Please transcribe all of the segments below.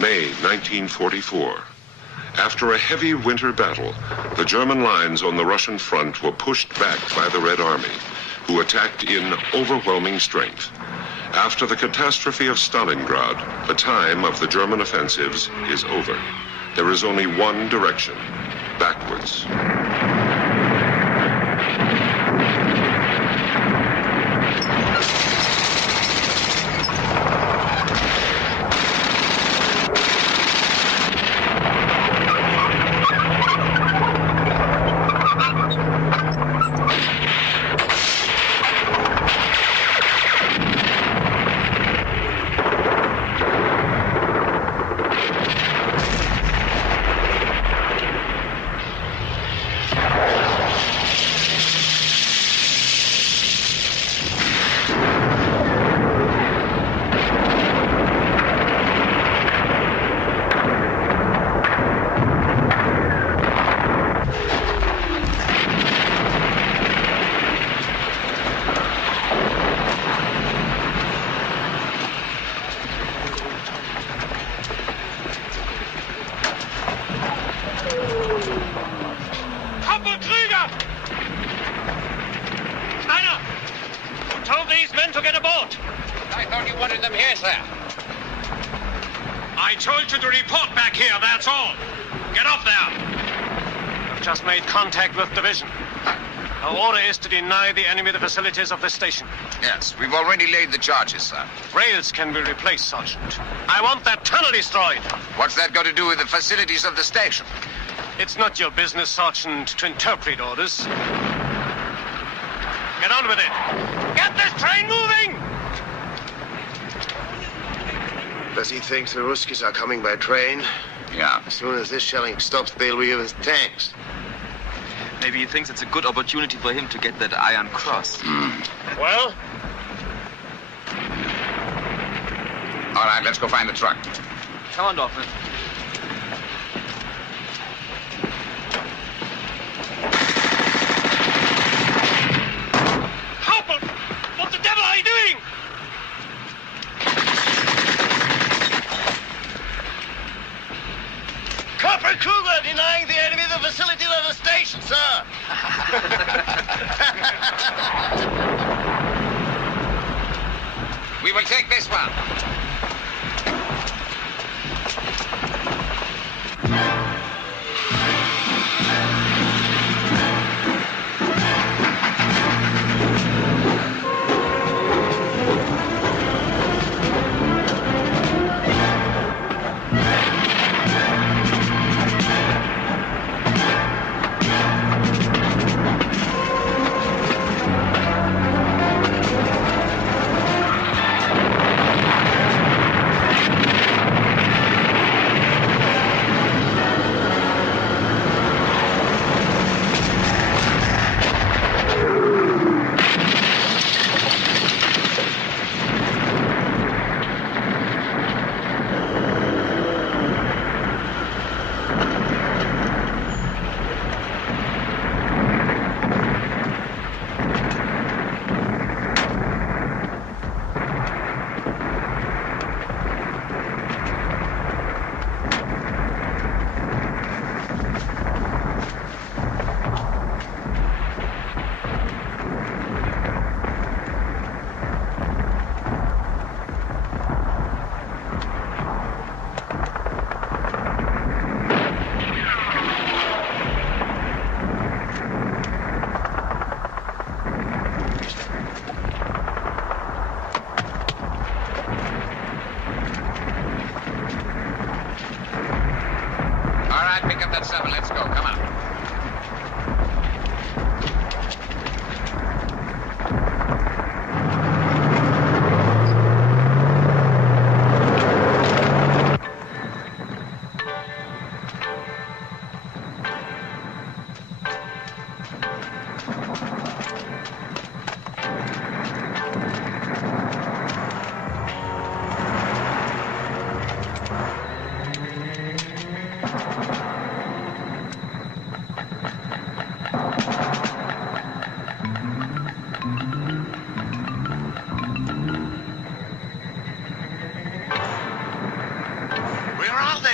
May 1944. After a heavy winter battle, the German lines on the Russian front were pushed back by the Red Army, who attacked in overwhelming strength. After the catastrophe of Stalingrad, the time of the German offensives is over. There is only one direction, backwards. I told you to report back here, that's all. Get off there. We've just made contact with division. Our order is to deny the enemy the facilities of the station. Yes, we've already laid the charges, sir. Rails can be replaced, Sergeant. I want that tunnel destroyed. What's that got to do with the facilities of the station? It's not your business, Sergeant, to interpret orders. Get on with it. Get this train moving! Does he think the Ruskies are coming by train? Yeah. As soon as this shelling stops, they'll reuse tanks. Maybe he thinks it's a good opportunity for him to get that Iron Cross. Well? All right, let's go find the truck. Come on, Dorfman. Hauptmann! What the devil are you doing? Corporal Kruger denying the enemy the facilities of the station, sir. We will take this one. are they?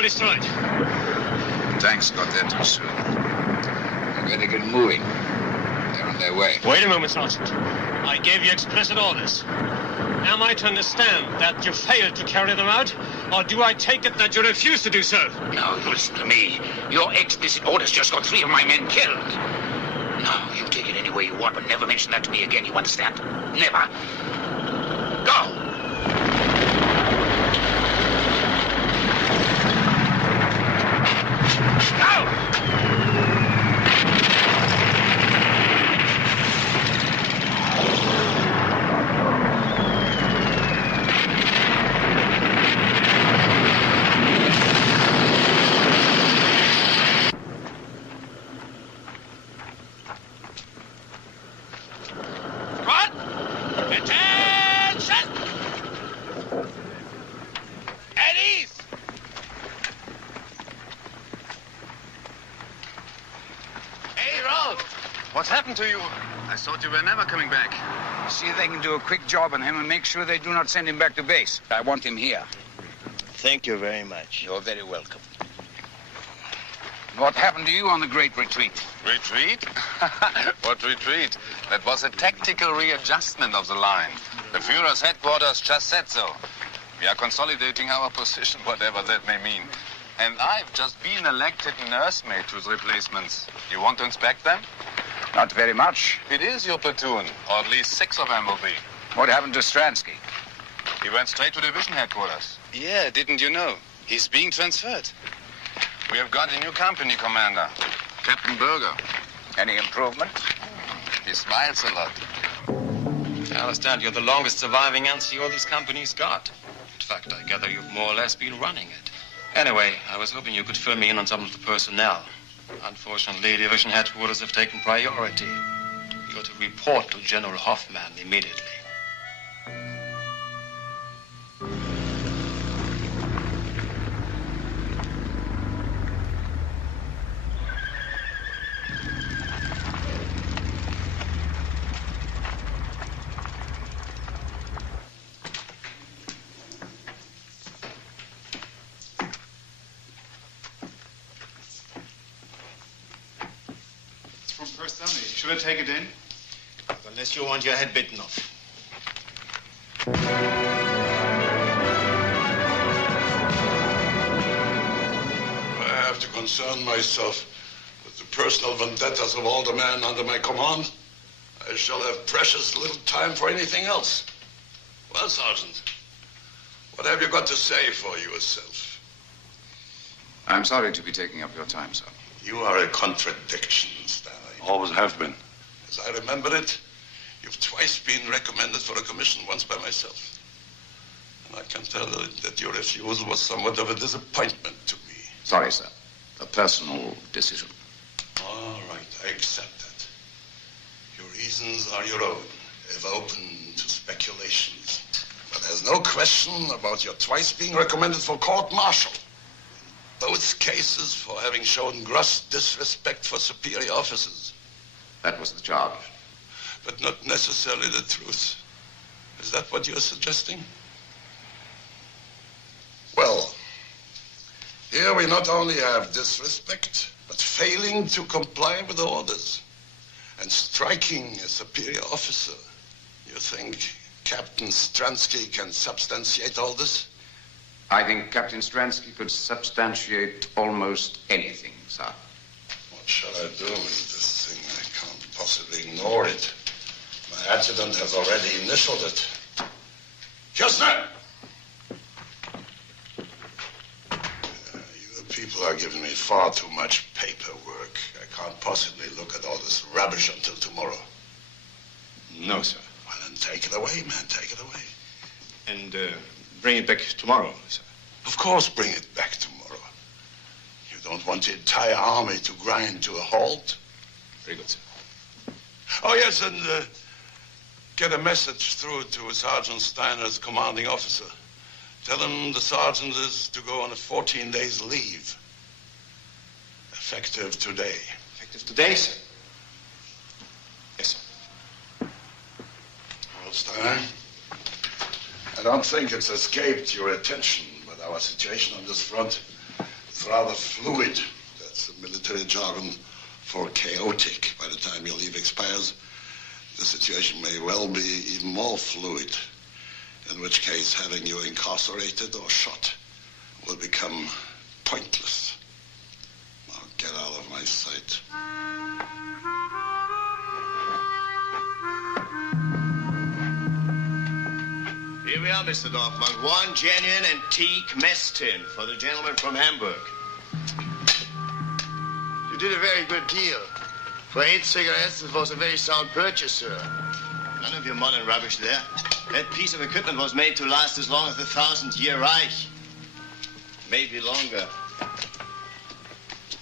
Destroyed. Tanks got there too soon. They better get moving. They're on their way. Wait a moment, Sergeant. I gave you explicit orders. Am I to understand that you failed to carry them out, or do I take it that you refuse to do so? No, you listen to me. Your explicit orders just got 3 of my men killed. No, you take it any way you want, but never mention that to me again, you understand? Never. Go! What's happened to you? I thought you were never coming back. See if they can do a quick job on him and make sure they do not send him back to base. I want him here. Thank you very much. You're very welcome. What happened to you on the Great Retreat? Retreat? What retreat? That was a tactical readjustment of the line. The Führer's headquarters just said so. We are consolidating our position, whatever that may mean. And I've just been elected nursemaid to the replacements. You want to inspect them? Not very much. It is your platoon, or at least 6 of them will be. What happened to Stransky? He went straight to division headquarters. Yeah, didn't you know? He's being transferred. We have got a new company commander, Captain Berger. Any improvement? He smiles a lot. I understand you're the longest surviving NCO this company's got. In fact, I gather you've more or less been running it. Anyway, I was hoping you could fill me in on some of the personnel. Unfortunately, division headquarters have taken priority. You're to report to General Hoffman immediately. Should I take it in? Unless you want your head bitten off. I have to concern myself with the personal vendettas of all the men under my command. I shall have precious little time for anything else. Well, Sergeant, what have you got to say for yourself? I'm sorry to be taking up your time, sir. You are a contradiction, Stanley. Always have been. As I remember it, you've twice been recommended for a commission, once by myself. And I can tell that your refusal was somewhat of a disappointment to me. Sorry, sir. A personal decision. All right, I accept that. Your reasons are your own, ever open to speculations. But there's no question about your twice being recommended for court-martial. Both cases for having shown gross disrespect for superior officers. That was the charge. But not necessarily the truth. Is that what you're suggesting? Well, here we not only have disrespect, but failing to comply with orders and striking a superior officer. You think Captain Stransky can substantiate all this? I think Captain Stransky could substantiate almost anything, sir. What shall I do with this thing? I can't possibly ignore it. My adjutant has already initialed it. Kistner! You people are giving me far too much paperwork. I can't possibly look at all this rubbish until tomorrow. No, sir. Well, then take it away, man. Take it away. And bring it back tomorrow, sir. Of course, bring it back tomorrow. You don't want the entire army to grind to a halt? Very good, sir. Oh, yes, and get a message through to Sergeant Steiner's commanding officer. Tell him the sergeant is to go on a 14 days leave. Effective today. Effective today, sir? Yes, sir. Well, Steiner, I don't think it's escaped your attention, but our situation on this front is rather fluid. That's the military jargon for chaotic. By the time your leave expires, the situation may well be even more fluid, in which case having you incarcerated or shot will become pointless. Now get out of my sight. Here we are, Mr. Dorfman. One genuine antique mess tin for the gentleman from Hamburg. You did a very good deal. For 8 cigarettes, it was a very sound purchase, sir. None of your modern rubbish there. That piece of equipment was made to last as long as the 1000-year Reich. Maybe longer.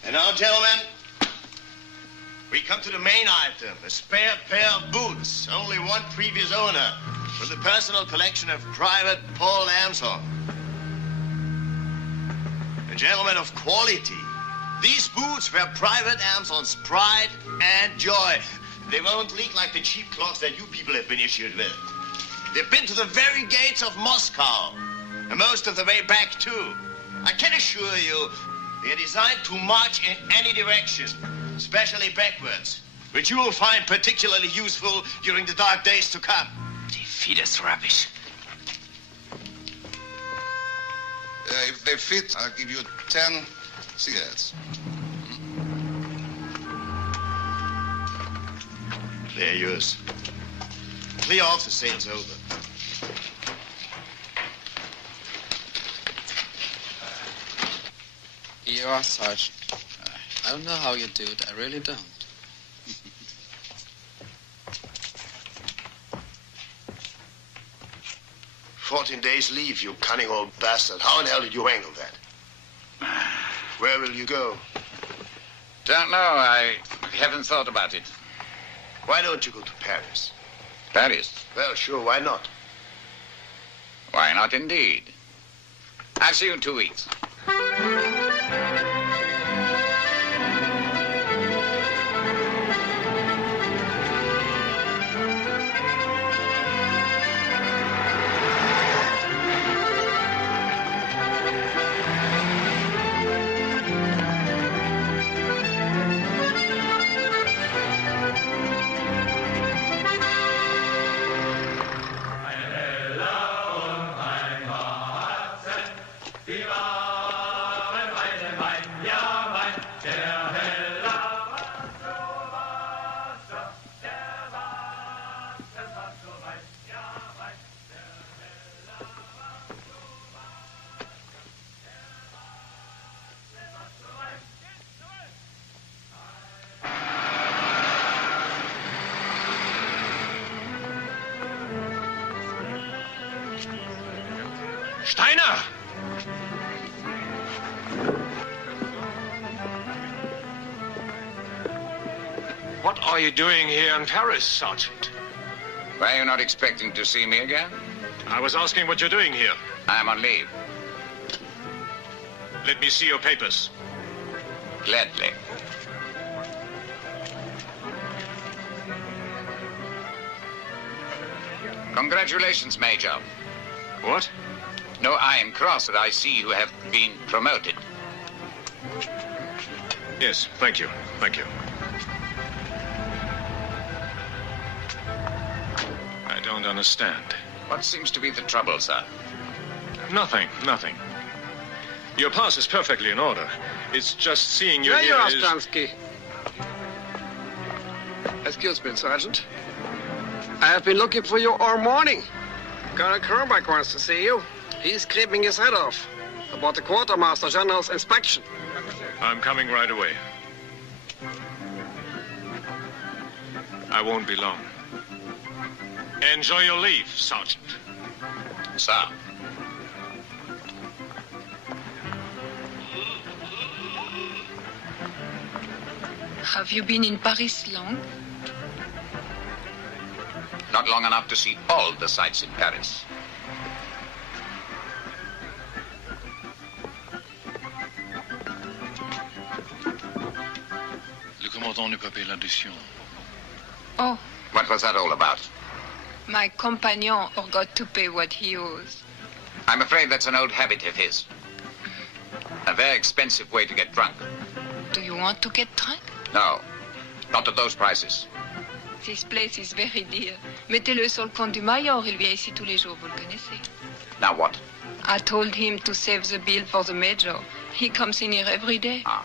And now, gentlemen, we come to the main item, a spare pair of boots. Only one previous owner, with a personal collection of Private Paul Amson. A gentleman of quality. These boots were Private Amson's pride and joy. They won't leak like the cheap cloths that you people have been issued with. They've been to the very gates of Moscow, and most of the way back, too. I can assure you, they're designed to march in any direction, especially backwards, which you will find particularly useful during the dark days to come. They feed us rubbish. If they fit, I'll give you 10 cigarettes. They're yours. Clear off, the sale's over. You are, Sergeant. I don't know how you do it. I really don't. 14 days leave, you cunning old bastard. How in hell did you angle that? Where will you go? Don't know. I haven't thought about it. Why don't you go to Paris? Paris? Well, sure, why not? Why not, indeed? I'll see you in 2 weeks. Steiner! What are you doing here in Paris, Sergeant? Were you not expecting to see me again? I was asking what you're doing here. I'm on leave. Let me see your papers. Gladly. Congratulations, Major. What? No, I am cross that I see you have been promoted. Yes, thank you. Thank you. I don't understand. What seems to be the trouble, sir? Nothing, nothing. Your pass is perfectly in order. It's just seeing you There here you are, is... Stransky. Excuse me, Sergeant. I have been looking for you all morning. Colonel Kronbach wants to see you. He's creeping his head off about the Quartermaster General's inspection. I'm coming right away. I won't be long. Enjoy your leave, Sergeant. Sir. Have you been in Paris long? Not long enough to see all the sights in Paris. Le commandant ne peut pas payer l'addition. Oh, What was that all about? my compagnon forgot to pay what he owes. I'm afraid that's an old habit of his. A very expensive way to get drunk. Do you want to get drunk? No, not at those prices. This place is very dear. Mettez-le sur le compte du Major, il vient ici tous les jours, vous le connaissez. Now what? I told him to save the bill for the Major. He comes in here every day. Ah.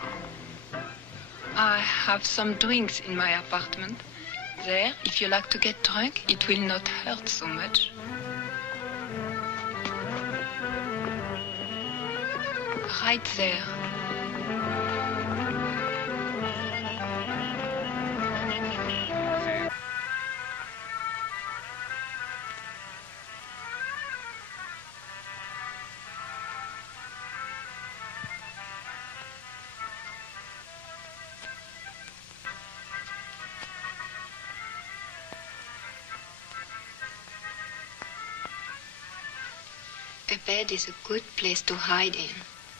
I have some drinks in my apartment. There, if you like to get drunk, it will not hurt so much. Right there. A bed is a good place to hide in.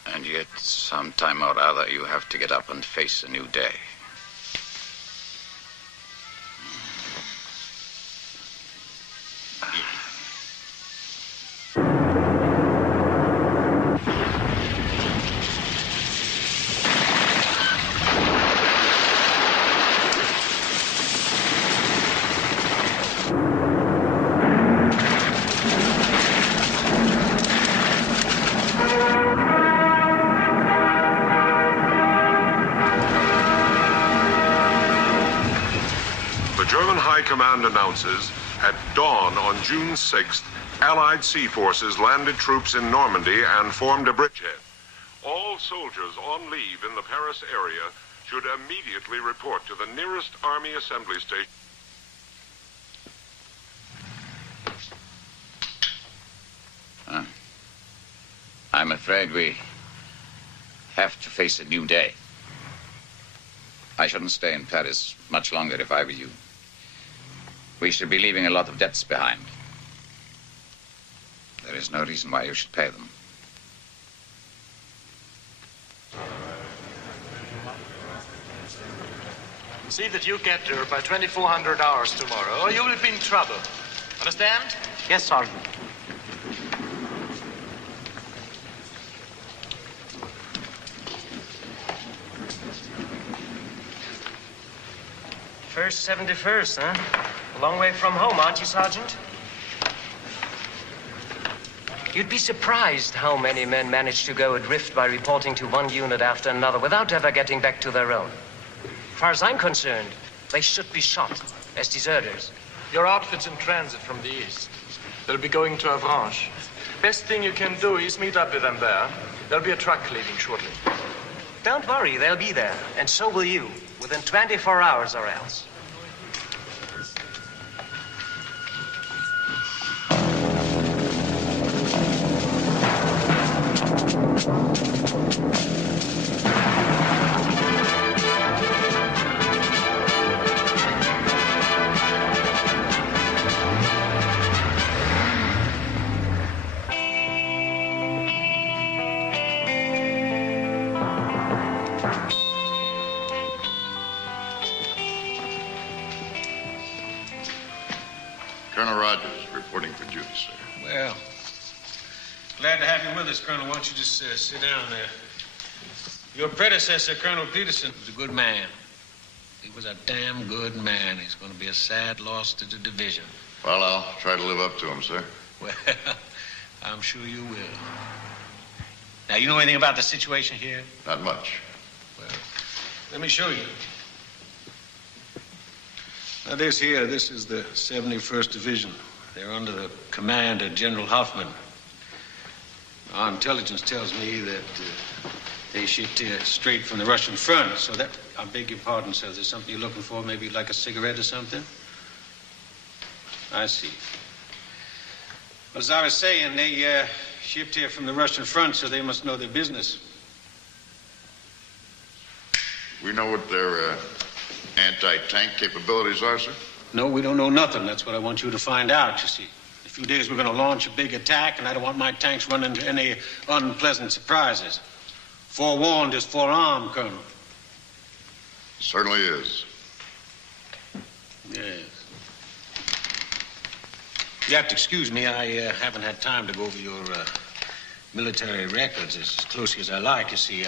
And yet, sometime or other, you have to get up and face a new day. Command announces, at dawn on June 6th, Allied sea forces landed troops in Normandy and formed a bridgehead. All soldiers on leave in the Paris area should immediately report to the nearest Army assembly station. I'm afraid we have to face a new day. I shouldn't stay in Paris much longer if I were you. We should be leaving a lot of debts behind. There is no reason why you should pay them. See that you get there by 2400 hours tomorrow, or you will be in trouble. Understand? Yes, Sergeant. First 71st, huh? A long way from home, aren't you, Sergeant? You'd be surprised how many men manage to go adrift by reporting to one unit after another without ever getting back to their own. As far as I'm concerned, they should be shot as deserters. Your outfit's in transit from the east. They'll be going to Avranches. Best thing you can do is meet up with them there. There'll be a truck leaving shortly. Don't worry, they'll be there, and so will you, within 24 hours or else. Colonel Rogers, reporting for duty, sir. Well, glad to have you with us, Colonel. Why don't you just sit down there? Your predecessor, Colonel Peterson, was a good man. He was a damn good man. He's going to be a sad loss to the division. Well, I'll try to live up to him, sir. Well, I'm sure you will. Now, you know anything about the situation here? Not much. Well, let me show you. Now, this is the 71st Division. They're under the command of General Hoffman. Our intelligence tells me that they shipped here straight from the Russian front, so that, I beg your pardon, sir, is there something you're looking for? Maybe like a cigarette or something? I see. Well, as I was saying, they shipped here from the Russian front, so they must know their business. We know what their anti-tank capabilities are, sir? No, we don't know nothing. That's what I want you to find out, you see. In a few days, we're going to launch a big attack, and I don't want my tanks running into any unpleasant surprises. Forewarned is forearmed, Colonel. Certainly is. Yes. You have to excuse me. I haven't had time to go over your military records as closely as I like. You see,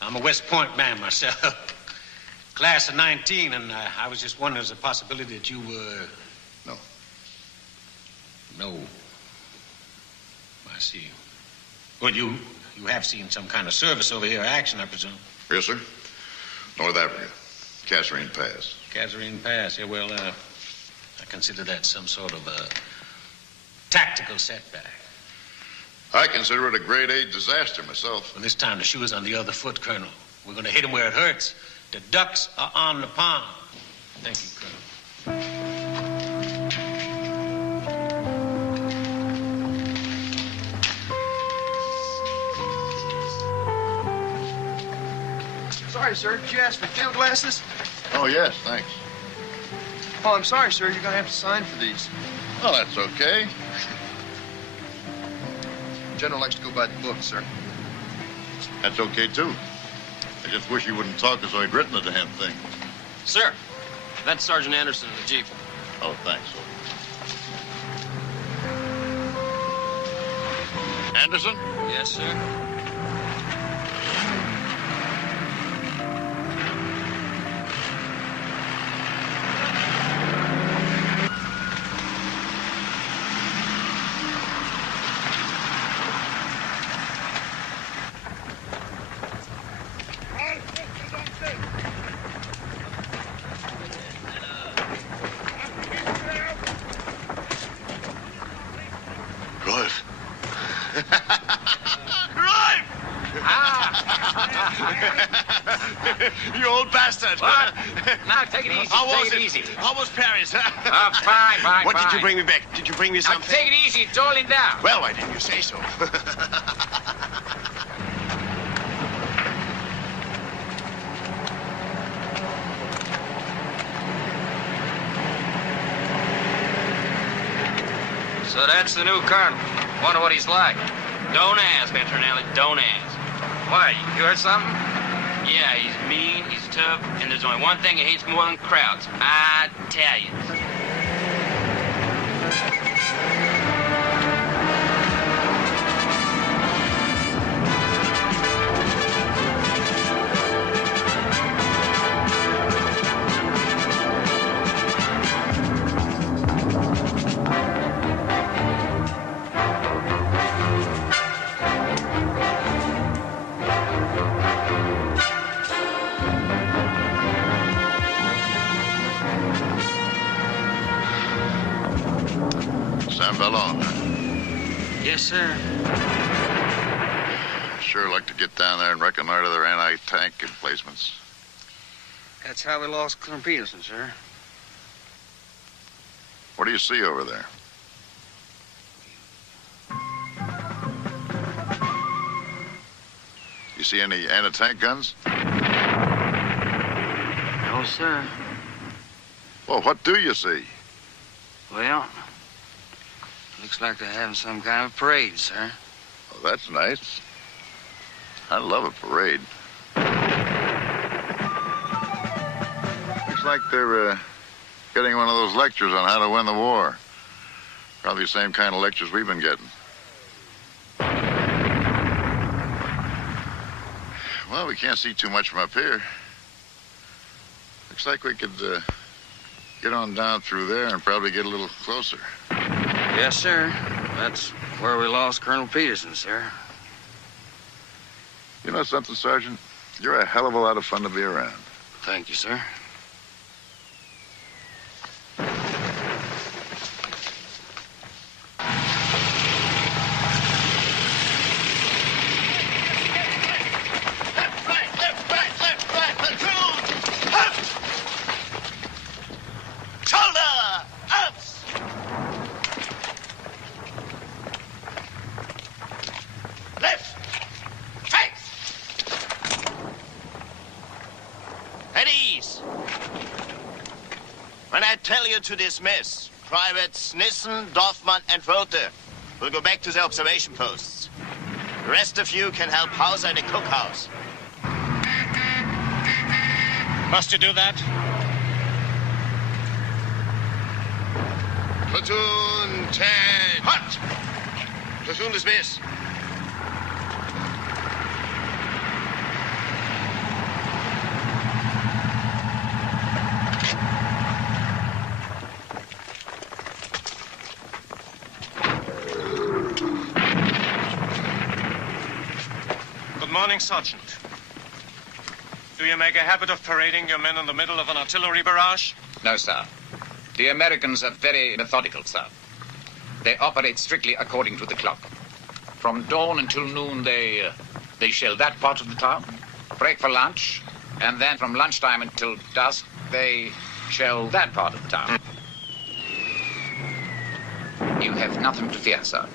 I'm a West Point man myself. Class of 19, and I was just wondering, there's a possibility that you were... No. No. I see. Well, you have seen some kind of service over here, action, I presume. Yes, sir. North Africa. Kasserine Pass. Kasserine Pass. Yeah, well, I consider that some sort of a tactical setback. I consider it a grade A disaster myself. Well, this time the shoe is on the other foot, Colonel. We're going to hit him where it hurts. The ducks are on the pond. Thank you, Colonel. Sorry, sir. Did you ask for field glasses? Oh, yes, thanks. Oh, I'm sorry, sir. You're going to have to sign for these. Oh, that's okay. General likes to go by the book, sir. That's okay, too. I just wish you wouldn't talk as though I'd written the damn thing. Sir, that's Sergeant Anderson in the Jeep. Oh, thanks. Anderson? Yes, sir. You old bastard. What? Now, take it easy. Take it easy. How was Paris? Fine. What did you bring me back? Did you bring me something? Now, take it easy. It's all in down. Well, why didn't you say so? So that's the new colonel. Wonder what he's like. Don't ask, Petronelli, don't ask. Why, you heard something? Yeah, he's mean, he's tough, and there's only one thing he hates more than crowds. Italians. Yes, sir. Sure like to get down there and reconnoiter their anti-tank emplacements. That's how we lost Colonel Peterson, sir. What do you see over there? You see any anti-tank guns? No, sir. Well, what do you see? Well, looks like they're having some kind of parade, sir. Oh, that's nice. I love a parade. Looks like they're getting one of those lectures on how to win the war. Probably the same kind of lectures we've been getting. Well, we can't see too much from up here. Looks like we could get on down through there and probably get a little closer. Yes, sir. That's where we lost Colonel Peterson, sir. You know something, Sergeant? You're a hell of a lot of fun to be around. Thank you, sir. To dismiss. Privates Nissen, Dorfmann, and Rothe will go back to their observation posts. The rest of you can help Hauser in the cookhouse. Must you do that? Platoon 10. Hot! Platoon dismiss. Good morning, Sergeant. Do you make a habit of parading your men in the middle of an artillery barrage? No, sir. The Americans are very methodical, sir. They operate strictly according to the clock. From dawn until noon, they shell that part of the town, break for lunch, and then from lunchtime until dusk, they shell that part of the town. You have nothing to fear, sir.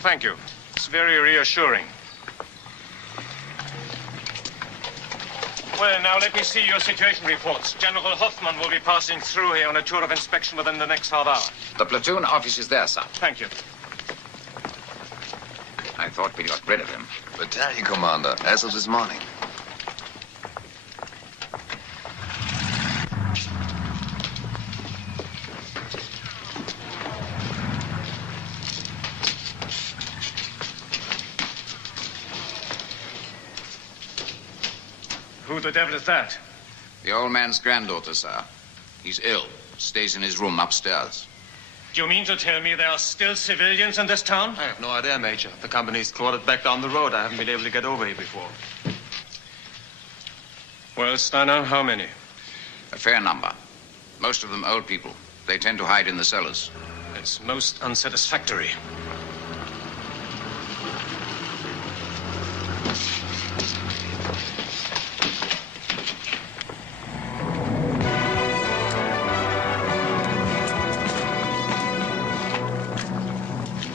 Thank you. It's very reassuring. Well, now let me see your situation reports. General Hoffman will be passing through here on a tour of inspection within the next half hour. The platoon office is there, sir. Thank you. I thought we got rid of him. Battalion commander, as of this morning. Who the devil is that? The old man's granddaughter, sir. He's ill. Stays in his room upstairs. Do you mean to tell me there are still civilians in this town? I have no idea, Major. The company's quartered back down the road. I haven't been able to get over here before. Well, Steiner, how many? A fair number. Most of them old people. They tend to hide in the cellars. It's most unsatisfactory.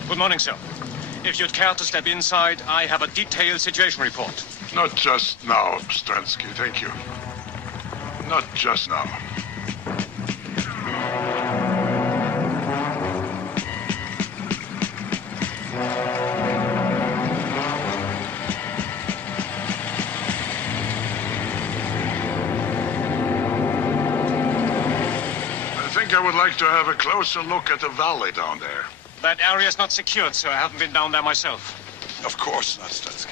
Good morning, sir. If you'd care to step inside, I have a detailed situation report. Not just now, Stransky, thank you. Not just now. think I would like to have a closer look at the valley down there. That area is not secured, sir. I haven't been down there myself. Of course not, Statsky.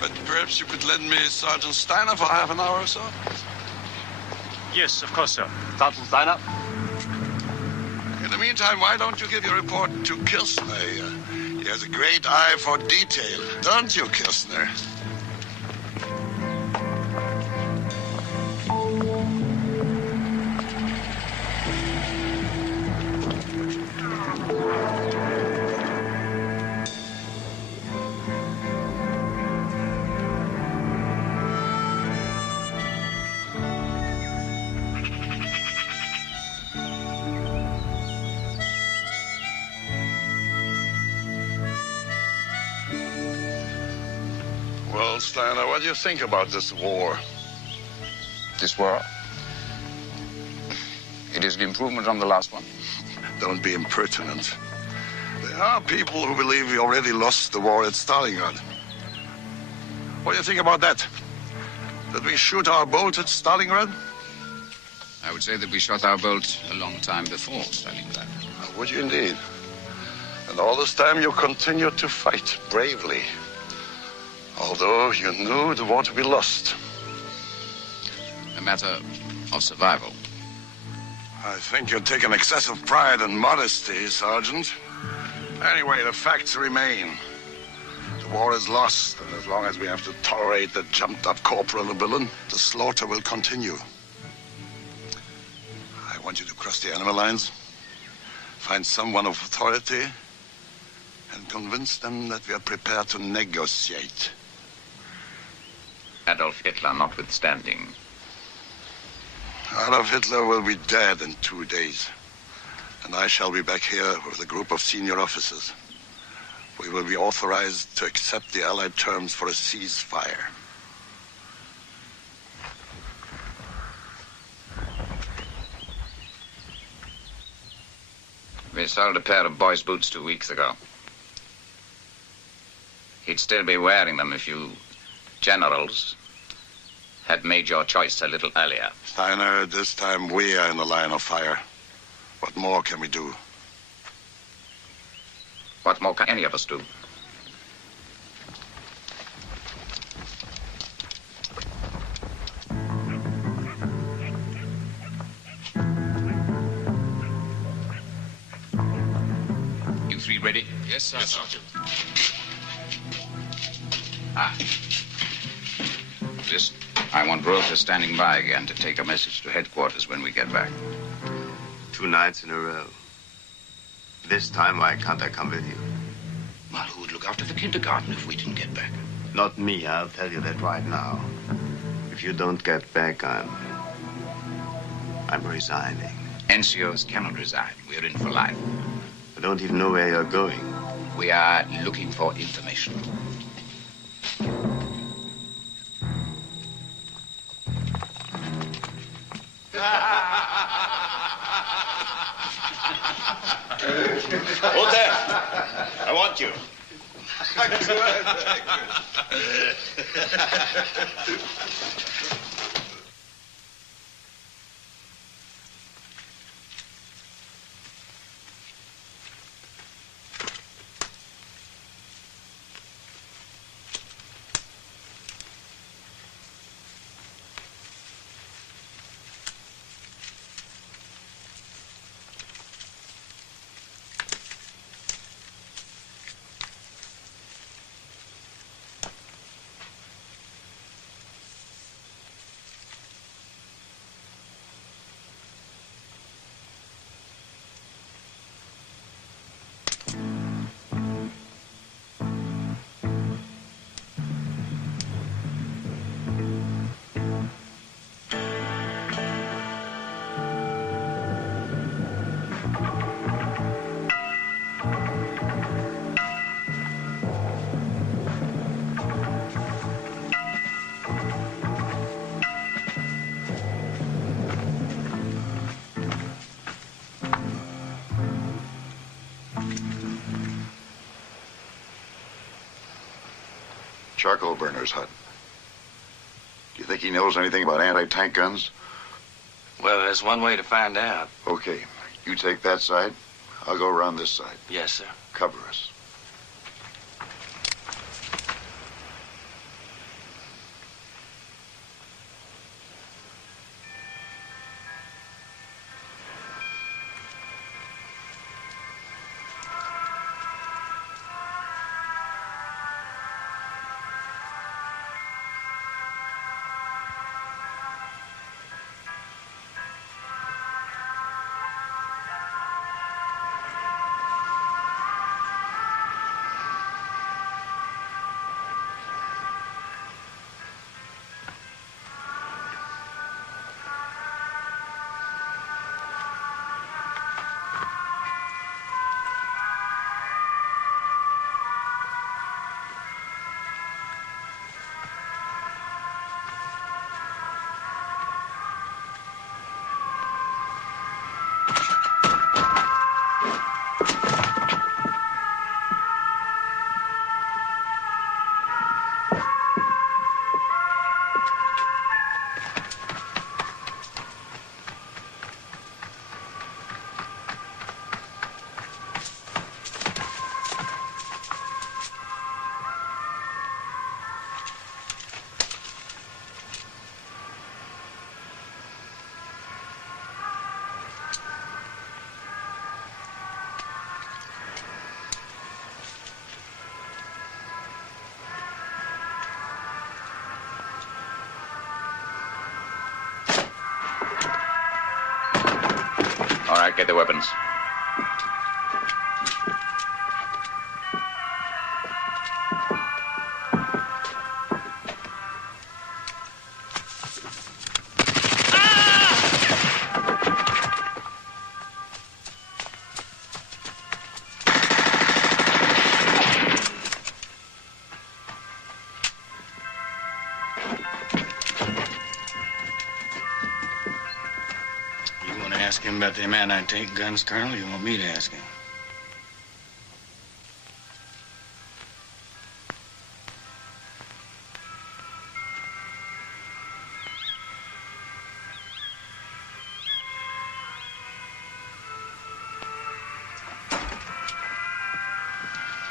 But perhaps you could lend me Sergeant Steiner for half an hour or so? Yes, of course, sir. Sergeant Steiner? In the meantime, why don't you give your report to Kirstner? He has a great eye for detail, don't you, Kirstner? Well, Steiner, what do you think about this war? This war? It is an improvement on the last one. Don't be impertinent. There are people who believe we already lost the war at Stalingrad. What do you think about that? Did we shoot our bolt at Stalingrad? I would say that we shot our bolt a long time before Stalingrad. Would you indeed? And all this time you continued to fight bravely. Although you knew the war to be lost. A matter of survival. I think you take an excessive pride and modesty, Sergeant. Anyway, the facts remain. The war is lost, and as long as we have to tolerate the jumped-up corporal and villain, the slaughter will continue. I want you to cross the enemy lines, find someone of authority, and convince them that we are prepared to negotiate. Adolf Hitler notwithstanding. Adolf Hitler will be dead in 2 days. And I shall be back here with a group of senior officers. We will be authorized to accept the Allied terms for a ceasefire. We sold a pair of boys' boots 2 weeks ago. He'd still be wearing them if you generals had made your choice a little earlier. Steiner, this time we are in the line of fire. What more can we do? What more can any of us do? You three ready? Yes, sir. Yes, Sergeant. Listen, I want Rother standing by again to take a message to headquarters when we get back. 2 nights in a row. This time, why can't I come with you? Well, who would look after the kindergarten if we didn't get back? Not me, I'll tell you that right now. If you don't get back, I'm resigning. NCOs cannot resign. We're in for life. I don't even know where you're going. We are looking for information. Walter, I want you. Charcoal burner's hut. Do you think he knows anything about anti-tank guns? Well, there's one way to find out. Okay, you take that side. I'll go around this side. Yes, sir. Cover us. All right, get the weapons. Ask him about the amount I take guns, Colonel. You want me to ask him?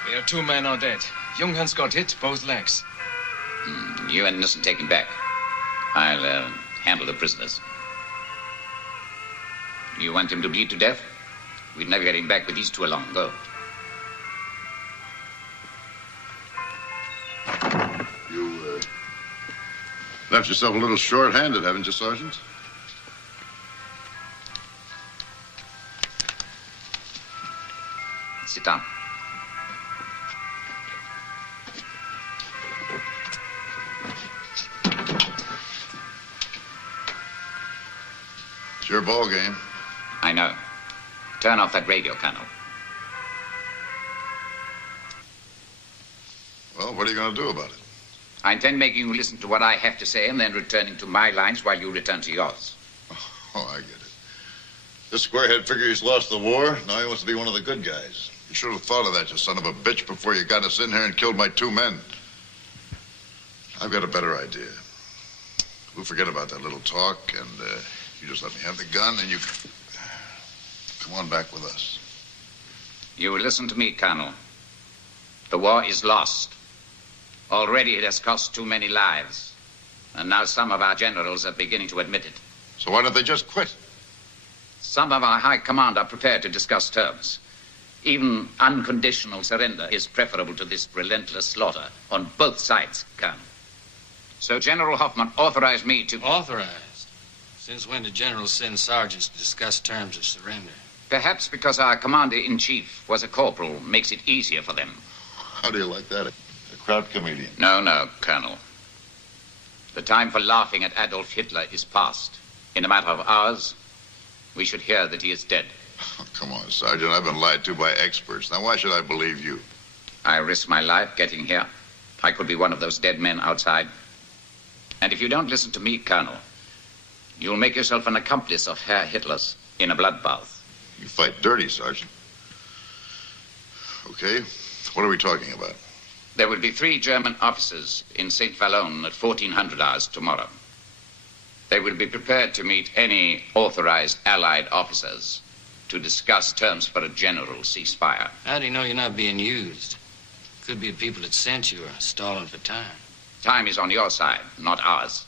There are 2 men are dead. Junghans got hit, both legs. You and Nissen take him back. I'll handle the prisoners. You want him to bleed to death? We'd never get him back with these 2 along. Go. You left yourself a little short-handed, haven't you, Sergeant? Sit down. It's your ball game. I know. Turn off that radio, Colonel. Well, what are you going to do about it? I intend making you listen to what I have to say and then returning to my lines while you return to yours. Oh, I get it. This squarehead figure he's lost the war. Now he wants to be one of the good guys. You should have thought of that, you son of a bitch, before you got us in here and killed my 2 men. I've got a better idea. We'll forget about that little talk, and you just let me have the gun, and you come on back with us. You listen to me, Colonel. The war is lost. Already it has cost too many lives. And now some of our generals are beginning to admit it. So why don't they just quit? Some of our high command are prepared to discuss terms. Even unconditional surrender is preferable to this relentless slaughter on both sides, Colonel. So General Hoffman authorized me to... Authorized? Since when did generals send sergeants to discuss terms of surrender? Perhaps because our commander-in-chief was a corporal makes it easier for them. How do you like that? A crowd comedian? No, Colonel. The time for laughing at Adolf Hitler is past. In a matter of hours, we should hear that he is dead. Oh, come on, Sergeant. I've been lied to by experts. Now, why should I believe you? I risked my life getting here. I could be one of those dead men outside. And if you don't listen to me, Colonel, you'll make yourself an accomplice of Herr Hitler's in a bloodbath. You fight dirty, Sergeant. Okay, what are we talking about? There will be 3 German officers in St. Vallon at 1400 hours tomorrow. They will be prepared to meet any authorized Allied officers to discuss terms for a general ceasefire. How do you know you're not being used? Could be the people that sent you are stalling for time. Time is on your side, not ours.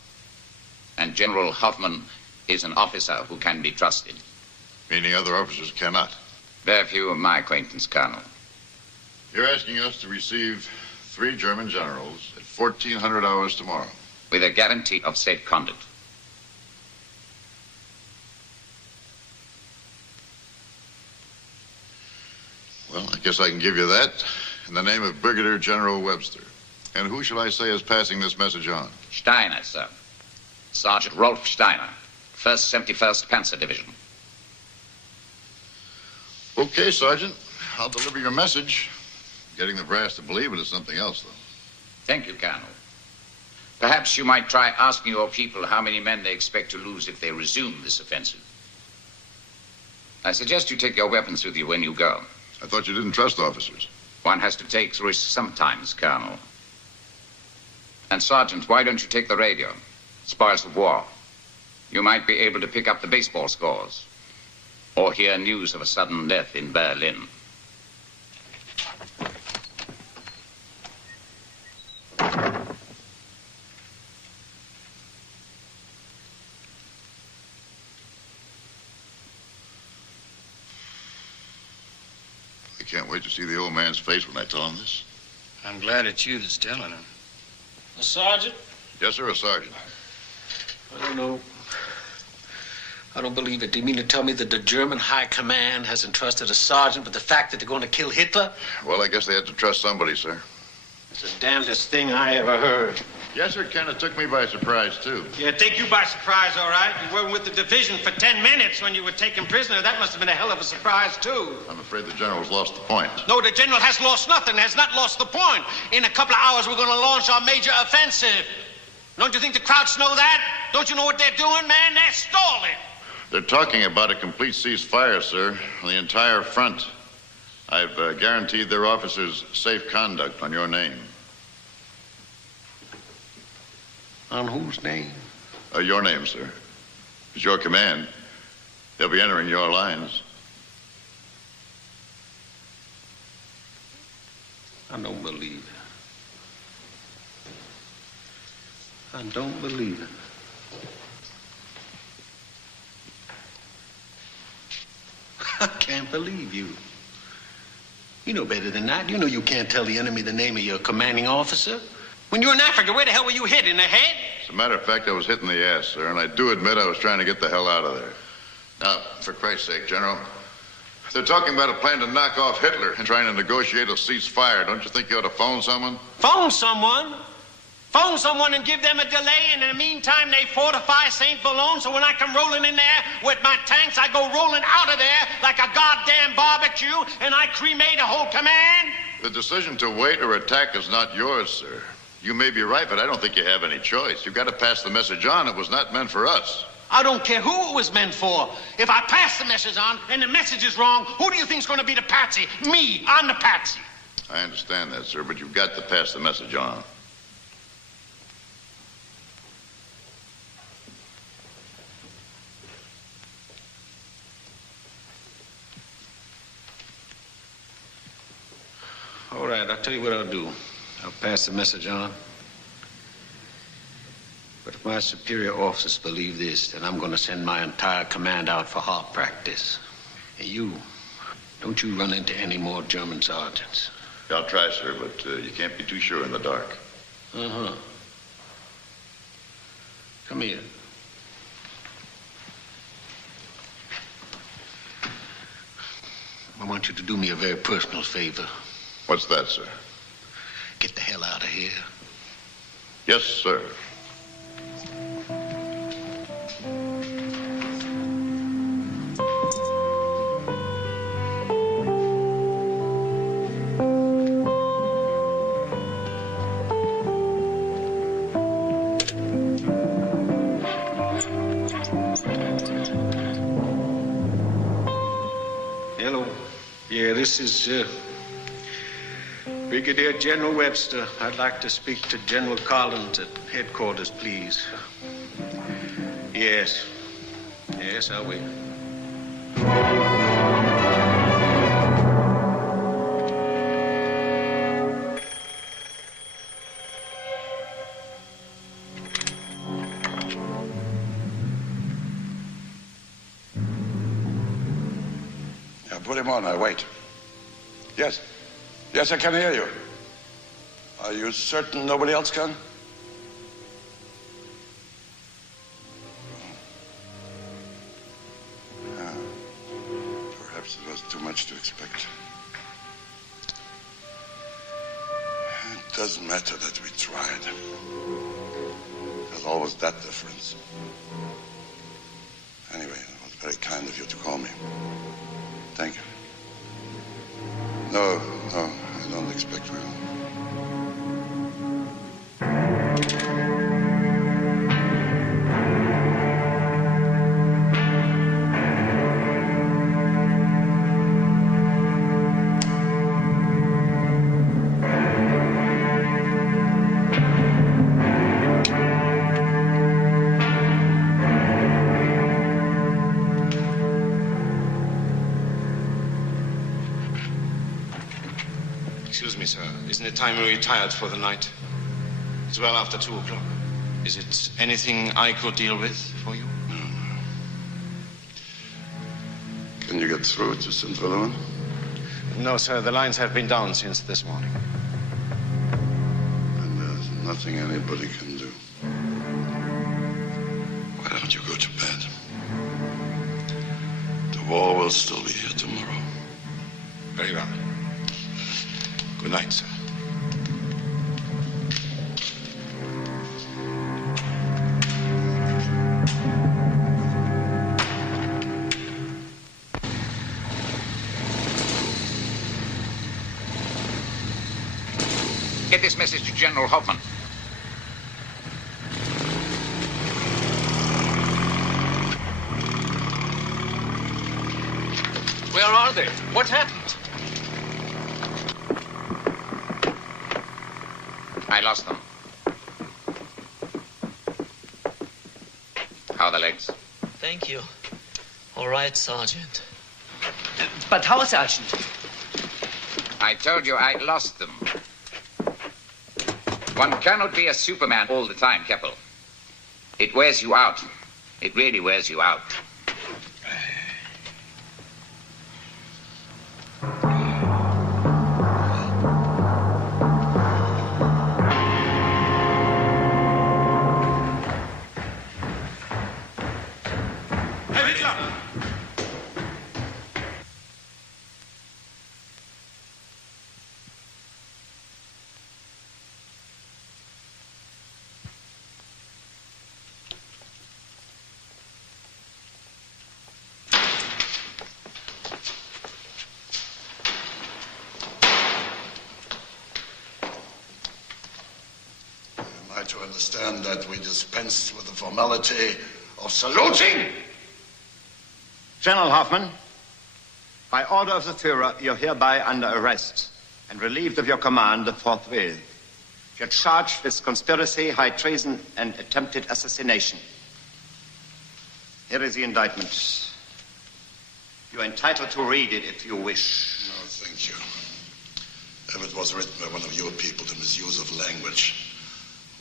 And General Hoffman is an officer who can be trusted. Meaning other officers cannot. Very few of my acquaintance, Colonel. You're asking us to receive 3 German generals at 1400 hours tomorrow. With a guarantee of safe conduct. Well, I guess I can give you that in the name of Brigadier General Webster. And who shall I say is passing this message on? Steiner, sir. Sergeant Rolf Steiner, 1st 71st Panzer Division. Okay, Sergeant. I'll deliver your message. Getting the brass to believe it is something else, though. Thank you, Colonel. Perhaps you might try asking your people how many men they expect to lose if they resume this offensive. I suggest you take your weapons with you when you go. I thought you didn't trust officers. One has to take risks sometimes, Colonel. And, Sergeant, why don't you take the radio? Spoils of war. You might be able to pick up the baseball scores. Or hear news of a sudden death in Berlin. I can't wait to see the old man's face when I tell him this. I'm glad it's you that's telling him. A sergeant? Yes, sir, a sergeant. I don't know. I don't believe it. Do you mean to tell me that the German High Command has entrusted a sergeant with the fact that they're going to kill Hitler? Well, I guess they had to trust somebody, sir. It's the damnedest thing I ever heard. Yes, sir, it kind of took me by surprise, too. Yeah, take you by surprise, all right. You weren't with the division for 10 minutes when you were taken prisoner. That must have been a hell of a surprise, too. I'm afraid the general's lost the point. No, the general has lost nothing, has not lost the point. In a couple of hours, we're going to launch our major offensive. Don't you think the Krauts know that? Don't you know what they're doing, man? They're stalling. They're talking about a complete ceasefire, sir, on the entire front. I've guaranteed their officers safe conduct on your name. On whose name? Your name, sir. It's your command. They'll be entering your lines. I don't believe it. I don't believe it. I can't believe you. You know better than that. You know you can't tell the enemy the name of your commanding officer. When you were in Africa, where the hell were you hit? In the head? As a matter of fact, I was hit in the ass, sir, and I do admit I was trying to get the hell out of there. Now, for Christ's sake, General, they're talking about a plan to knock off Hitler and trying to negotiate a ceasefire. Don't you think you ought to phone someone? Phone someone? Phone someone and give them a delay, and in the meantime, they fortify St. Boulogne, so when I come rolling in there with my tanks, I go rolling out of there like a goddamn barbecue, and I cremate a whole command? The decision to wait or attack is not yours, sir. You may be right, but I don't think you have any choice. You've got to pass the message on. It was not meant for us. I don't care who it was meant for. If I pass the message on and the message is wrong, who do you think's going to be the patsy? Me. I'm the patsy. I understand that, sir, but you've got to pass the message on. All right, I'll tell you what I'll do. I'll pass the message on. But if my superior officers believe this, then I'm going to send my entire command out for hard practice. And you, don't you run into any more German sergeants. I'll try, sir, but you can't be too sure in the dark. Uh-huh. Come here. I want you to do me a very personal favor. What's that, sir? Get the hell out of here. Yes, sir. Hello. Yeah, this is Brigadier General Webster. I'd like to speak to General Collins at headquarters, please. Yes. Yes, I'll wait. Yeah, put him on. I wait. Yes. Yes, I can hear you. Are you certain nobody else can? Perhaps it was too much to expect. It doesn't matter that we tried. There's always that difference. Anyway, it was very kind of you to call me. Thank you. No, I don't expect we will. Excuse me, sir. Isn't it time we retired for the night? It's well after 2 o'clock. Is it anything I could deal with for you? Can you get through to St. Valois? No, sir. The lines have been down since this morning. And there's nothing anybody can do. Why don't you go to bed? The war will still be here tomorrow. Very well. Good night, sir. Get this message to General Hoffman. Where are they? What happened? I lost them. How are the legs? Thank you. All right, Sergeant. But how, Sergeant? I told you I lost them. One cannot be a Superman all the time, Keppel. It wears you out. It really wears you out. To understand that we dispense with the formality of saluting? General Hoffman, by order of the Führer, you're hereby under arrest and relieved of your command forthwith. You're charged with conspiracy, high treason, and attempted assassination. Here is the indictment. You're entitled to read it if you wish. No, thank you. If it was written by one of your people, the misuse of language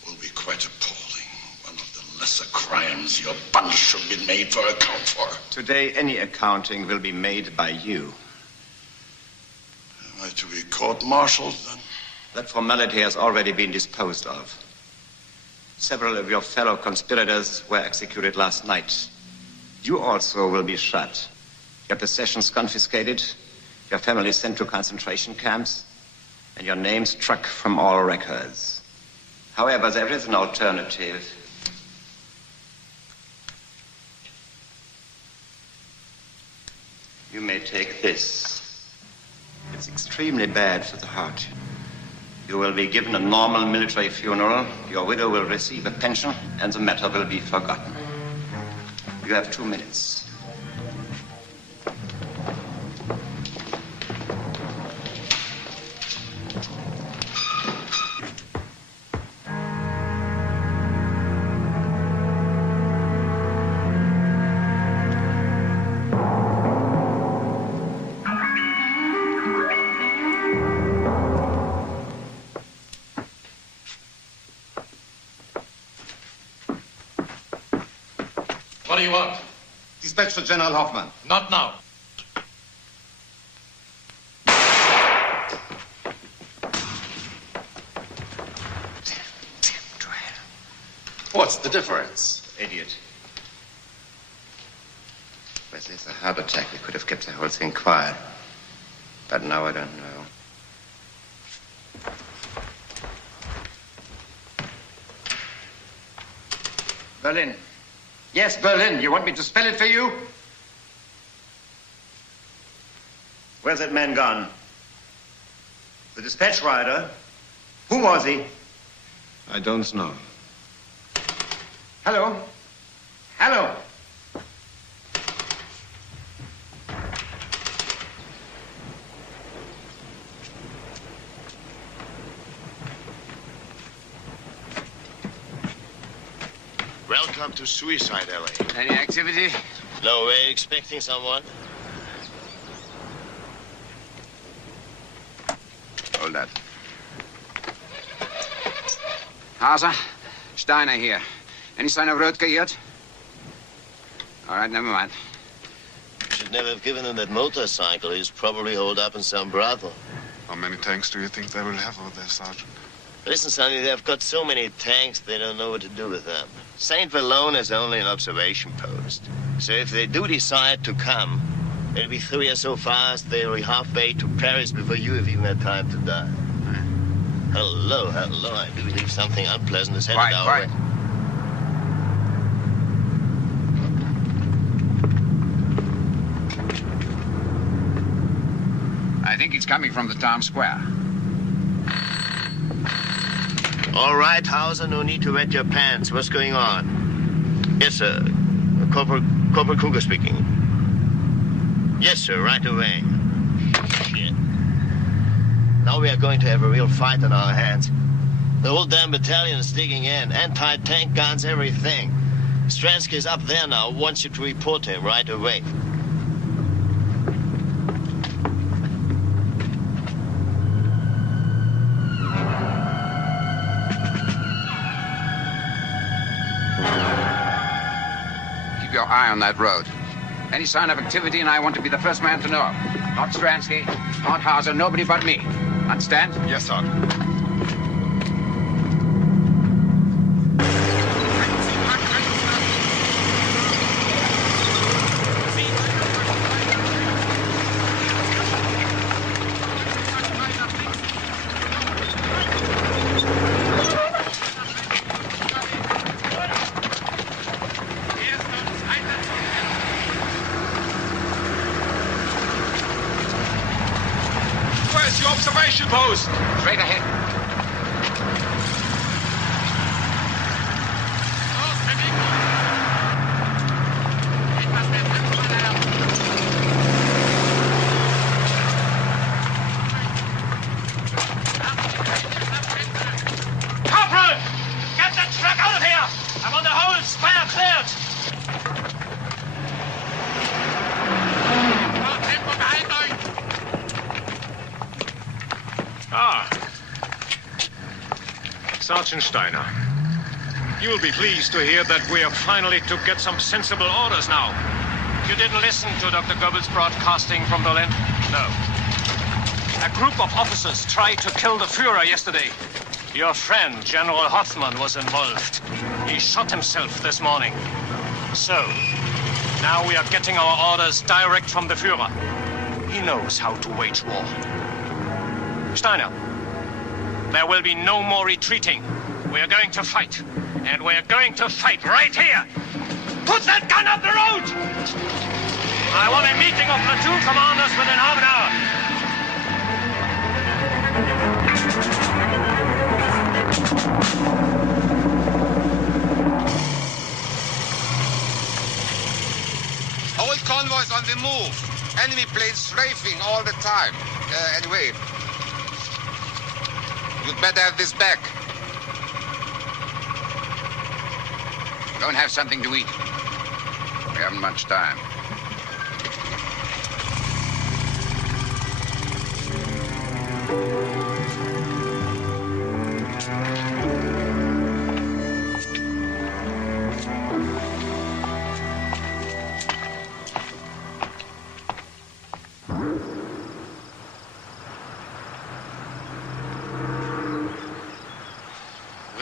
will be quite appalling. One of the lesser crimes your bunch should be made for account for. Today, any accounting will be made by you. Am I to be court-martialed, then? That formality has already been disposed of. Several of your fellow conspirators were executed last night. You also will be shot. Your possessions confiscated, your family sent to concentration camps, and your name struck from all records. However, there is an alternative. You may take this. It's extremely bad for the heart. You will be given a normal military funeral, your widow will receive a pension, and the matter will be forgotten. You have 2 minutes. do you want? Dispatch for General Hoffman. Not now. What's the difference, idiot? With this, a heart attack, we could have kept the whole thing quiet. But now I don't know. Berlin. Yes, Berlin. You want me to spell it for you? Where's that man gone? The dispatch rider? Who was he? I don't know. Hello? Hello? Welcome to Suicide Alley. Any activity? No, we're expecting someone. Hold that. Hauser, Steiner here. Any sign of Rödke yet? All right, never mind. Should never have given him that motorcycle. He's probably holed up in some brothel. How many tanks do you think they will have over there, Sergeant? Listen, Sonny, they've got so many tanks, they don't know what to do with them. St. Vallone is only an observation post. So if they do decide to come, it'll be through here so fast they'll be halfway to Paris before you have even had time to die. Hello, hello. I do believe something unpleasant is headed our way. I think it's coming from the town square. All right, Hauser, no need to wet your pants. What's going on? Yes, sir. Corporal Kruger speaking. Yes, sir, right away. Shit. Now we are going to have a real fight on our hands. The whole damn battalion is digging in. Anti-tank guns, everything. Stransky is up there now. Wants you to report him right away. Keep your eye on that road. Any sign of activity, and I want to be the first man to know. Not Stransky, not Hauser, nobody but me. Understand? Yes, sir. Post. Straight ahead. Corporal! Get that truck out of here! I want the whole square cleared! Ah. Sergeant Steiner, you'll be pleased to hear that we are finally to get some sensible orders now. You didn't listen to Dr. Goebbels' broadcasting from Berlin? No. A group of officers tried to kill the Führer yesterday. Your friend, General Hoffman, was involved. He shot himself this morning. So, now we are getting our orders direct from the Führer. He knows how to wage war. Steiner, there will be no more retreating. We are going to fight. And we are going to fight right here. Put that gun up the road! I want a meeting of platoon commanders within half an hour. Whole convoys on the move. Enemy planes strafing all the time. Anyway, you'd better have this back. Don't have something to eat. We haven't much time.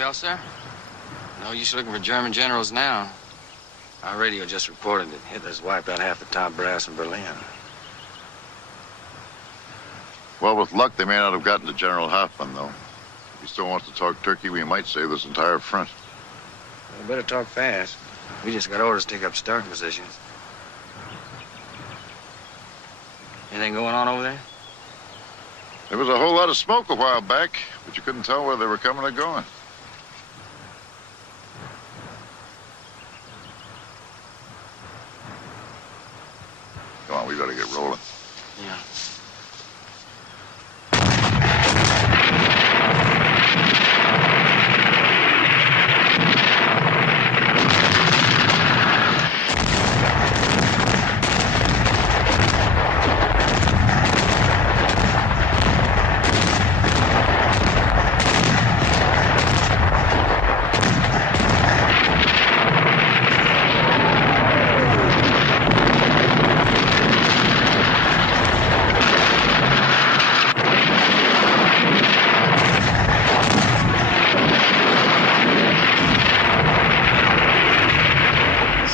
Well, sir? No use looking for German generals now. Our radio just reported that Hitler's wiped out half the top brass in Berlin. Well, with luck, they may not have gotten to General Hoffman, though. If he still wants to talk turkey, we might save this entire front. We better talk fast. We just got orders to take up starting positions. Anything going on over there? There was a whole lot of smoke a while back, but you couldn't tell where they were coming or going. Come on, we better get rolling. Yeah.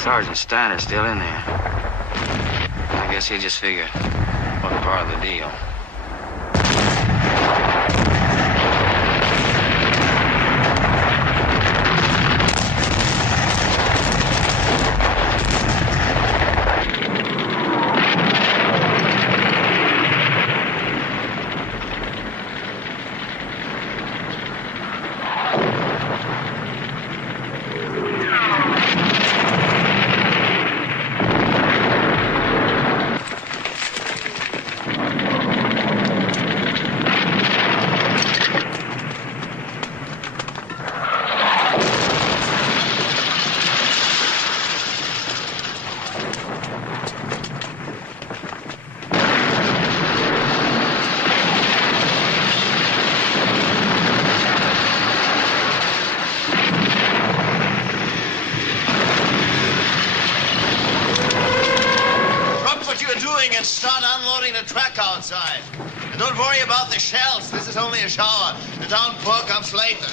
Sergeant Steiner's still in there. I guess he just figured what part of the deal. And start unloading the truck outside. And don't worry about the shells. This is only a shower. The downpour comes later.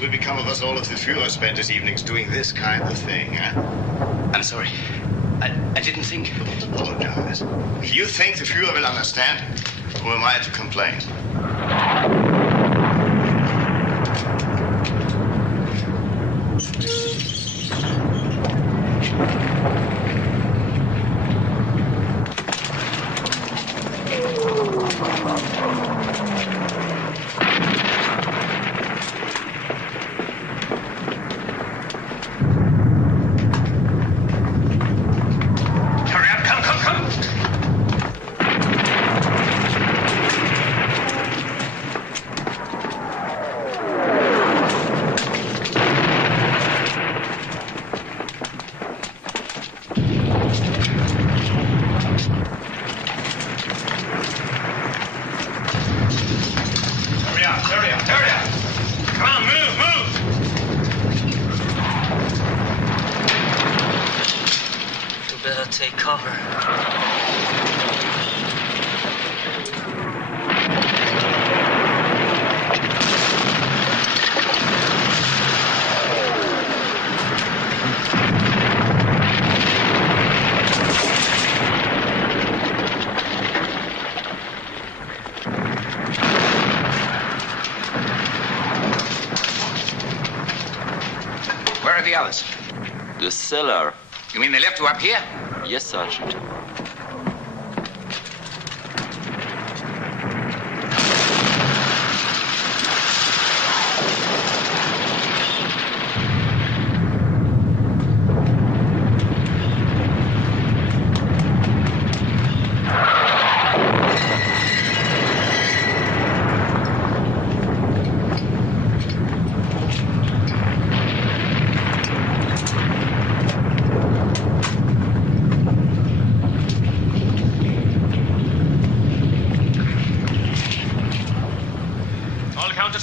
Would become of us all if the Führer spent his evenings doing this kind of thing, huh? I'm sorry. I didn't think. Don't apologize. If you think the Führer will understand, who am I to complain? The cellar. You mean they left you up here? Yes, Sergeant.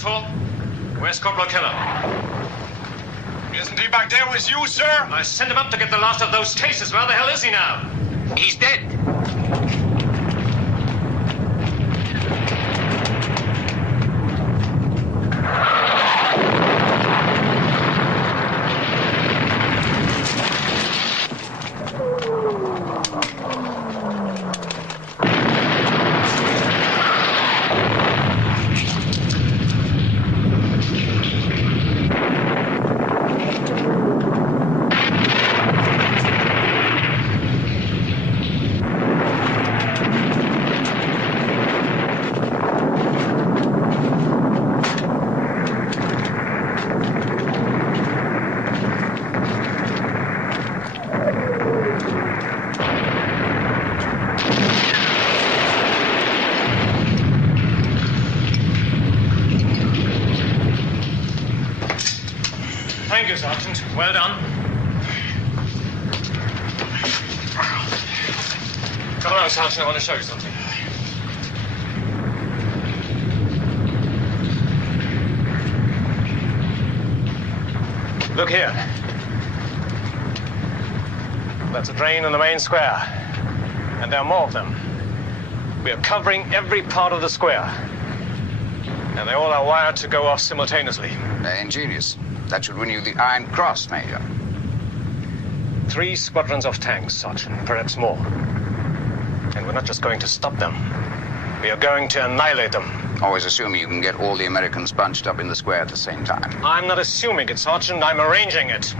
Useful. Where's Corporal Keller? Isn't he back there with you, sir? I sent him up to get the last of those cases. Where the hell is he now? He's dead. Thank you, Sergeant. Well done. Come around, Sergeant. I want to show you something. Look here. That's a drain in the main square. And there are more of them. We are covering every part of the square. And they all are wired to go off simultaneously. Ingenious. That should win you the Iron Cross, Major. 3 squadrons of tanks, Sergeant, perhaps more. And we're not just going to stop them. We are going to annihilate them. Always assuming you can get all the Americans bunched up in the square at the same time. I'm not assuming it, Sergeant. I'm arranging it.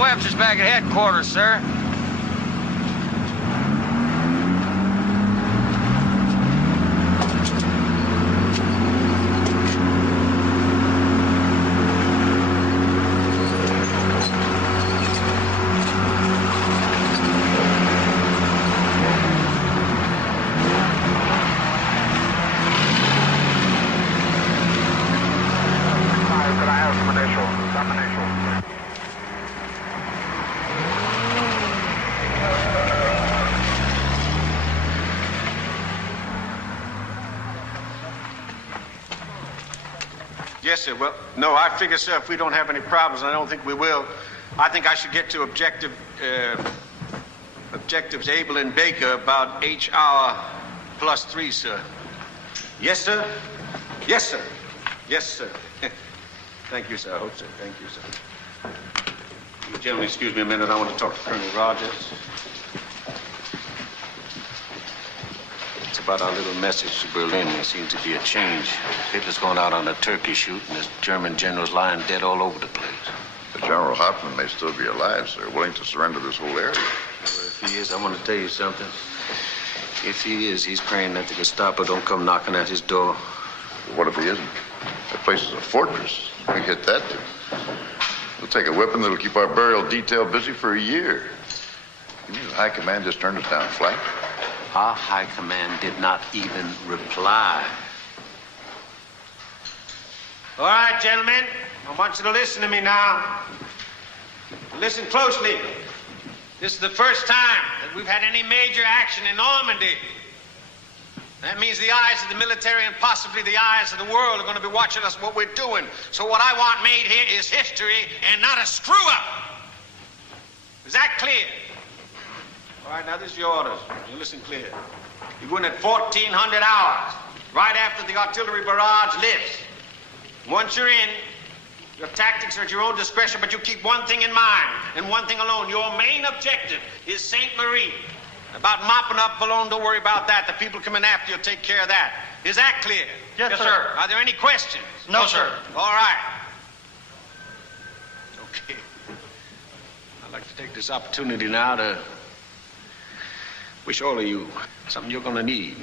Webster's back at headquarters, sir. Yes, sir. Well, no, I figure, sir, if we don't have any problems, and I don't think we will, I think I should get to objectives Able and Baker about H hour +3, sir. Yes, sir? Yes, sir. Yes, sir. Thank you, sir. I hope so. Thank you, sir. You gentlemen, excuse me a minute. I want to talk to Colonel Rogers. It's about our little message to Berlin. There seems to be a change. Hitler's going out on a turkey shoot, and this German general's lying dead all over the place. The General Hoffman may still be alive, sir, willing to surrender this whole area. Well, if he is, I want to tell you something. If he is, he's praying that the Gestapo don't come knocking at his door. But what if he isn't? That place is a fortress. We hit that, too. We'll take a weapon that'll keep our burial detail busy for a year. You mean the high command just turned us down flat? Our high command did not even reply. All right, gentlemen. I want you to listen to me now. Listen closely. This is the first time that we've had any major action in Normandy. That means the eyes of the military and possibly the eyes of the world are going to be watching us, what we're doing. So what I want made here is history and not a screw-up. Is that clear? All right, now this is your orders. You listen clear. You go in at 1400 hours, right after the artillery barrage lifts. Once you're in, your tactics are at your own discretion, but you keep one thing in mind, and one thing alone. Your main objective is St. Marie. About mopping up Boulogne, don't worry about that. The people coming after you will take care of that. Is that clear? Yes, sir. Are there any questions? No, sir. All right. Okay. I'd like to take this opportunity now to wish all of you something you're going to need.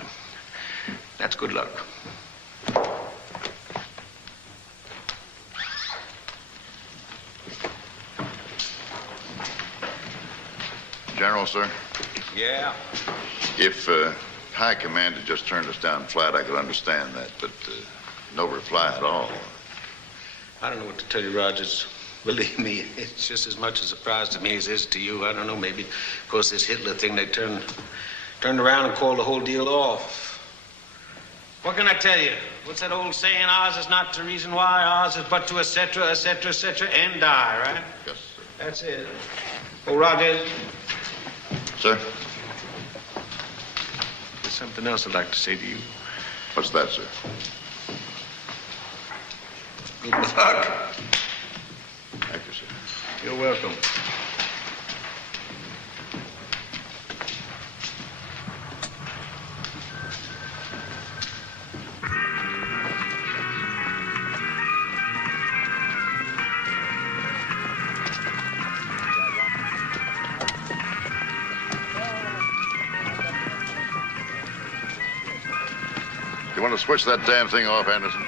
That's good luck. General, sir? Yeah? If High Command had just turned us down flat, I could understand that, but no reply at all. I don't know what to tell you, Rogers. Believe me, it's just as much a surprise to me as it is to you. I don't know, maybe, of course, this Hitler thing, they turned around and called the whole deal off. What can I tell you? What's that old saying? Ours is not to reason why, ours is but to et cetera, and die, right? Yes, sir. That's it. Oh, Rogers. Sir? There's something else I'd like to say to you. What's that, sir? Good luck. Thank you, sir. You're welcome. You want to switch that damn thing off, Anderson?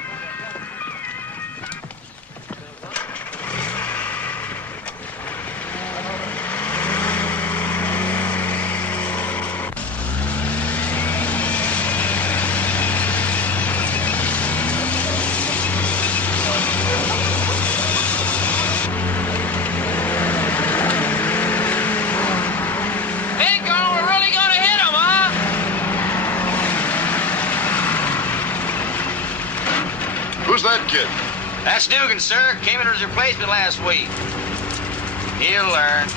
Who's that kid? That's Dugan, sir. Came in as replacement last week. He'll learn.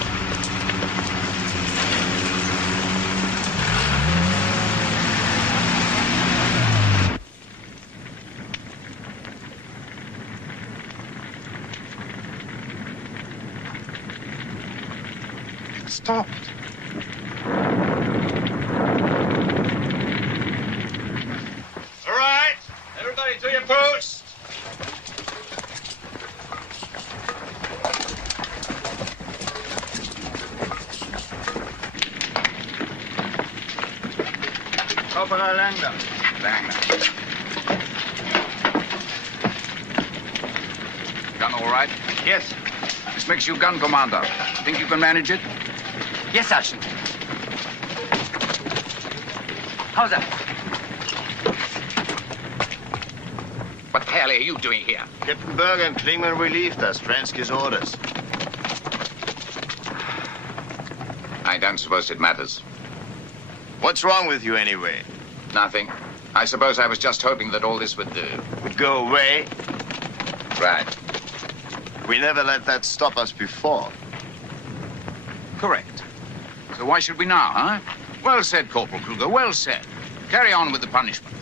It stopped. All right, everybody to your posts. Corporal Langdon. Gun all right? Yes. This makes you gun commander. Think you can manage it? Yes, Sergeant. How's that? What the hell are you doing here? Captain Berger and Klingman relieved us. Fransky's orders. I don't suppose it matters. What's wrong with you, anyway? Nothing. I suppose I was just hoping that all this would go away? Right. We never let that stop us before. Correct. So why should we now, huh? Well said, Corporal Kruger. Well said. Carry on with the punishment.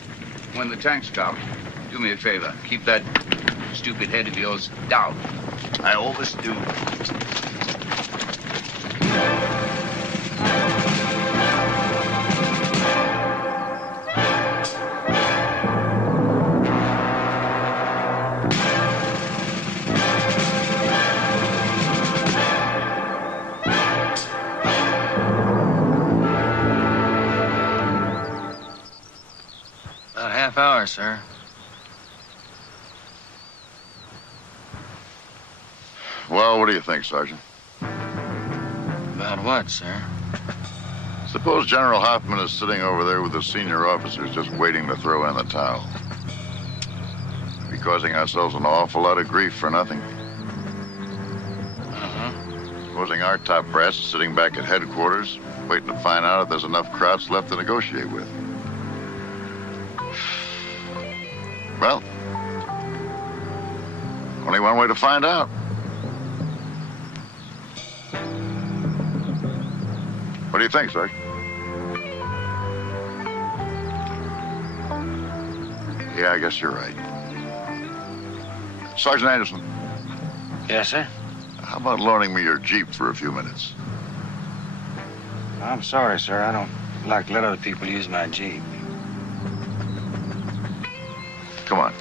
When the tanks come, do me a favor. Keep that stupid head of yours down. I always do. Hour, sir. Well, what do you think, Sergeant? About what, sir? Suppose General Hoffman is sitting over there with the senior officers just waiting to throw in the towel. We're causing ourselves an awful lot of grief for nothing. Supposing our top brass is sitting back at headquarters, waiting to find out if there's enough Krauts left to negotiate with. Well, only one way to find out. What do you think, Sergeant? Yeah, I guess you're right. Sergeant Anderson. Yes, sir? How about loaning me your Jeep for a few minutes? I'm sorry, sir. I don't like to let other people use my Jeep. Come on.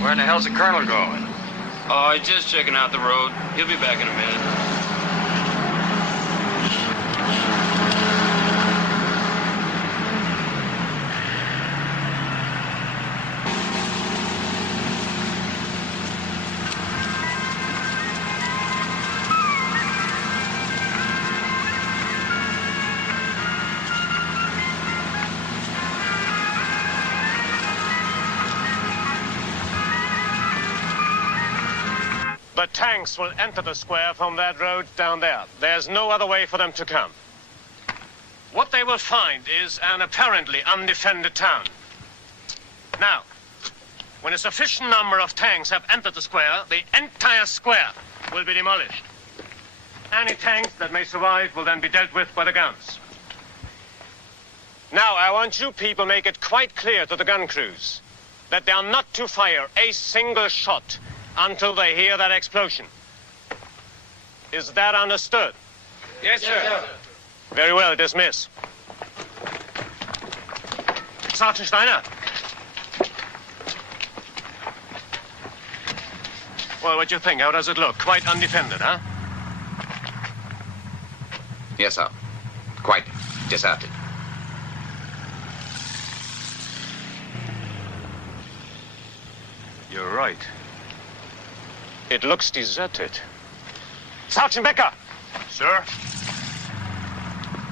Where in the hell's the colonel going? Oh, he's just checking out the road. He'll be back in a minute. The tanks will enter the square from that road down there. There's no other way for them to come. What they will find is an apparently undefended town. Now, when a sufficient number of tanks have entered the square, the entire square will be demolished. Any tanks that may survive will then be dealt with by the guns. Now, I want you people to make it quite clear to the gun crews that they are not to fire a single shot until they hear that explosion. Is that understood? Yes, sir. Very well, dismiss. Sergeant Steiner. Well, what do you think? How does it look? Quite undefended, huh? Yes, sir. Quite deserted. You're right. It looks deserted. Sergeant Becker! Sir?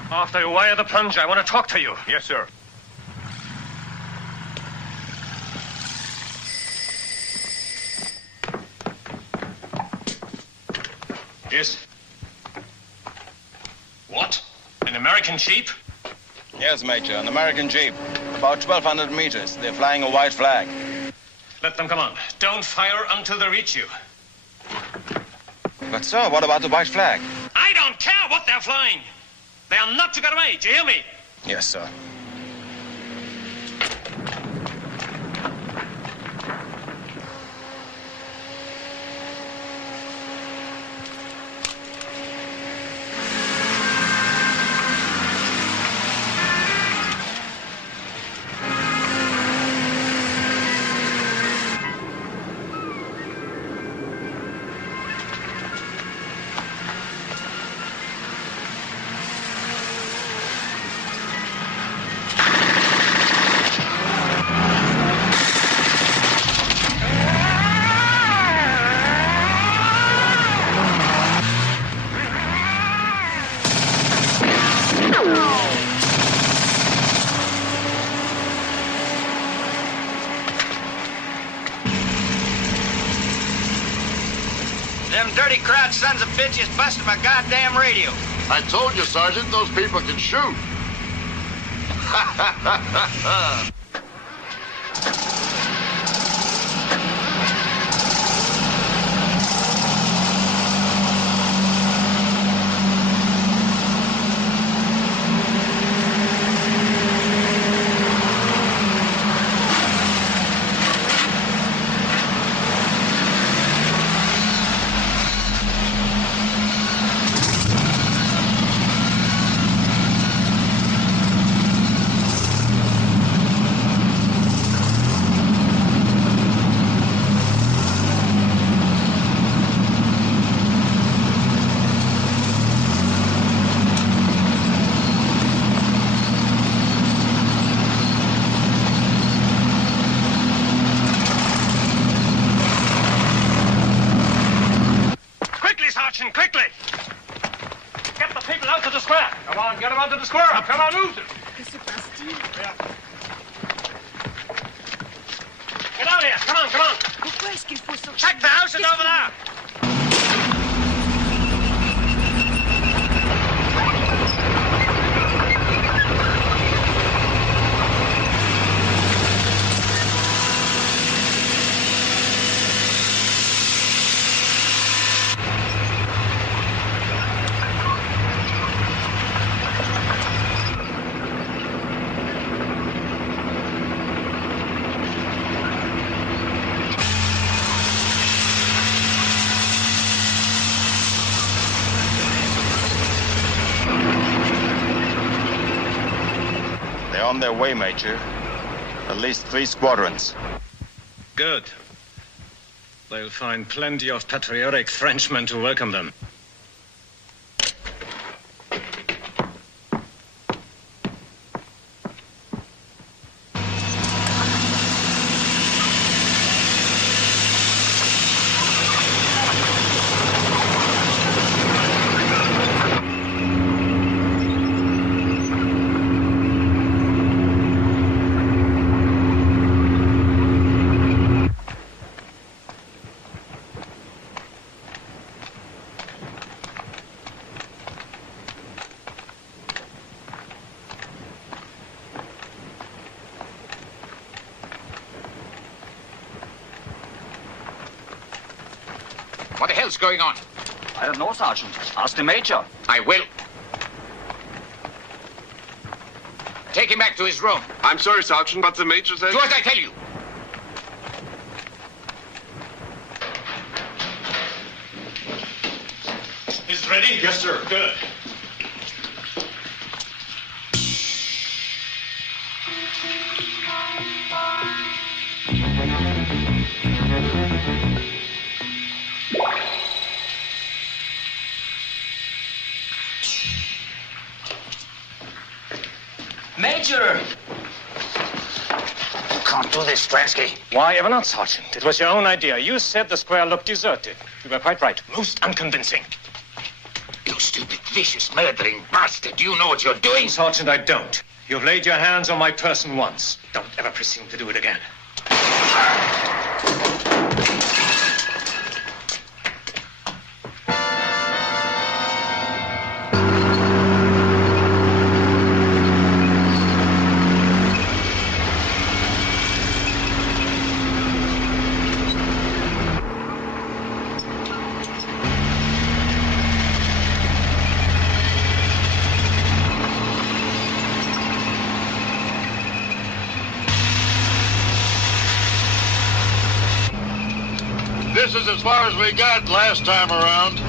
After you wire the plunge, I want to talk to you. Yes, sir. Yes. What? An American Jeep? Yes, Major, an American Jeep. About 1,200 meters. They're flying a white flag. Let them come on. Don't fire until they reach you. But, sir, what about the white flag? I don't care what they're flying. They are not to get away. Do you hear me? Yes, sir. Sons of bitches busted my goddamn radio. I told you, Sergeant, those people can shoot. Quickly! Get the people out to the square! Come on, get them out to the square! Come on, move them! Que se passe-t-il? Get out here! Come on, come on! Pourquoi est-ce qu'il faut sortir? Check the houses over there! On their way, Major. At least 3 squadrons. Good. They'll find plenty of patriotic Frenchmen to welcome them. What the hell's going on? I don't know, Sergeant. Ask the Major. I will. Take him back to his room. I'm sorry, Sergeant, but the Major said... Do as I tell you. Is ready? Yes, sir. Good. Major! You can't do this, Stransky. Why ever not, Sergeant? It was your own idea. You said the square looked deserted. You were quite right. Most unconvincing. You stupid, vicious, murdering bastard. You know what you're doing? Sergeant, I don't. You've laid your hands on my person once. Don't ever presume to do it again. This is as far as we got last time around.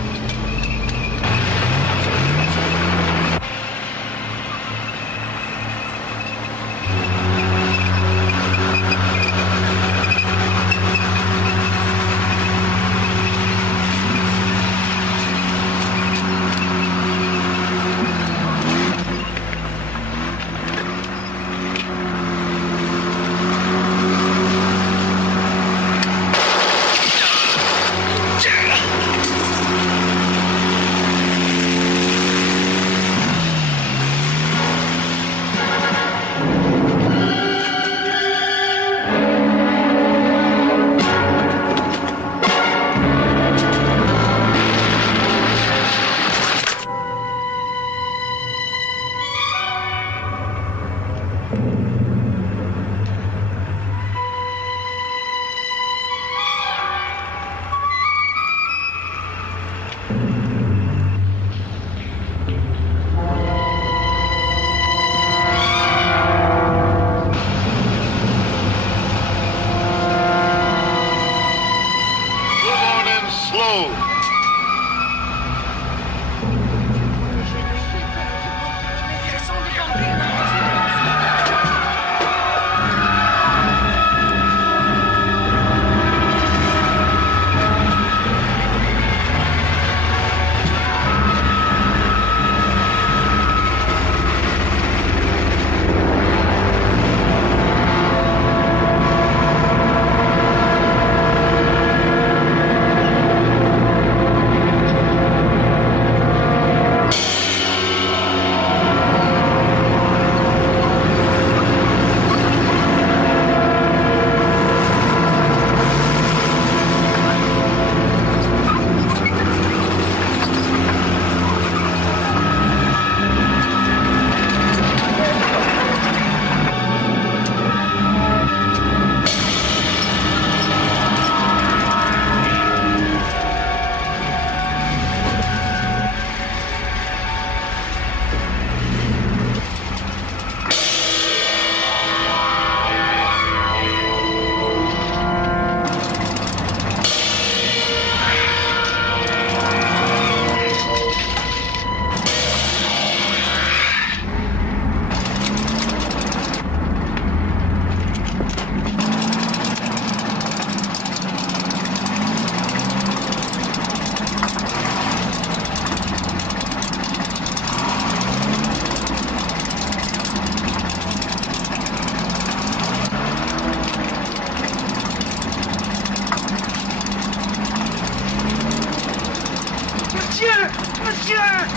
Major!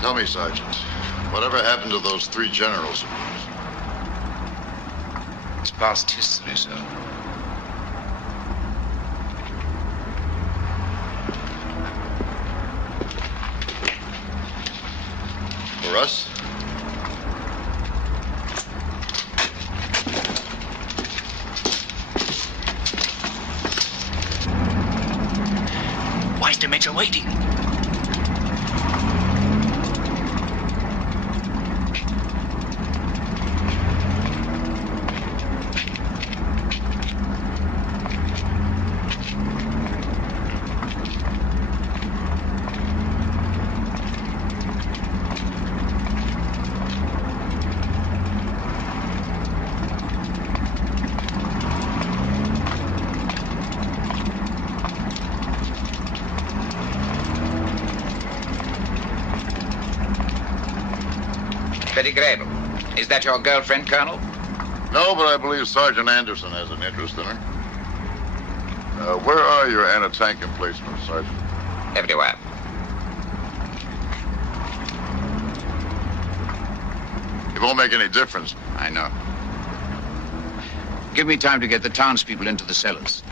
Tell me, Sergeant, whatever happened to those 3 generals of yours? It's past history, sir. For us? Why is the Major waiting? Betty Grable. Is that your girlfriend, Colonel? No, but I believe Sergeant Anderson has an interest in her. Where are your anti-tank emplacements, Sergeant? Everywhere. It won't make any difference. I know. Give me time to get the townspeople into the cellars.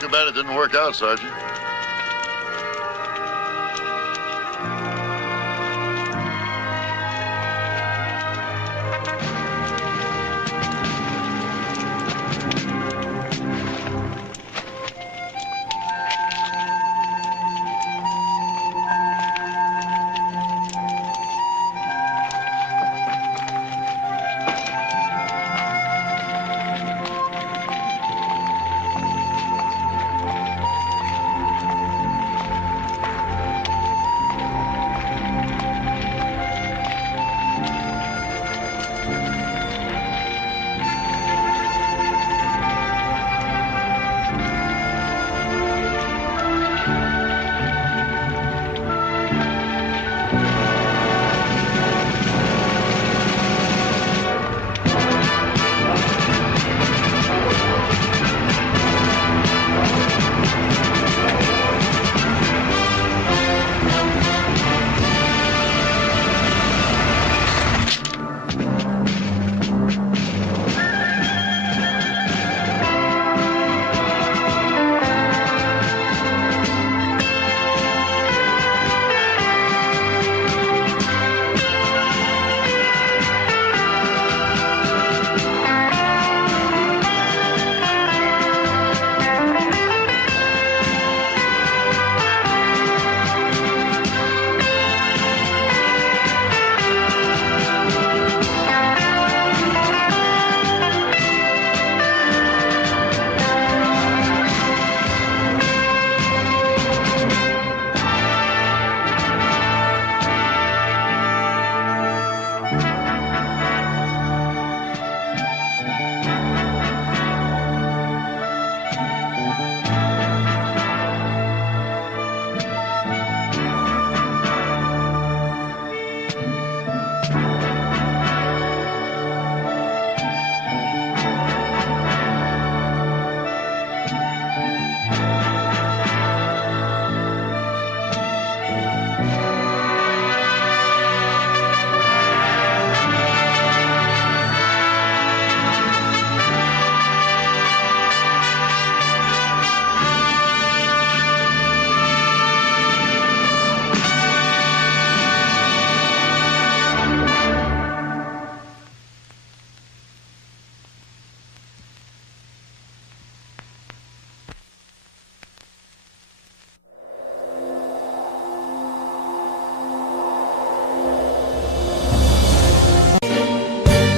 Too bad it didn't work out, Sergeant.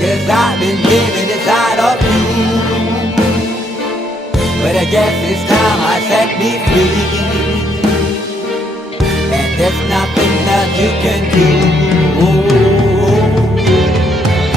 Cause I've been living inside of you, but I guess it's time I set me free, and there's nothing that you can do.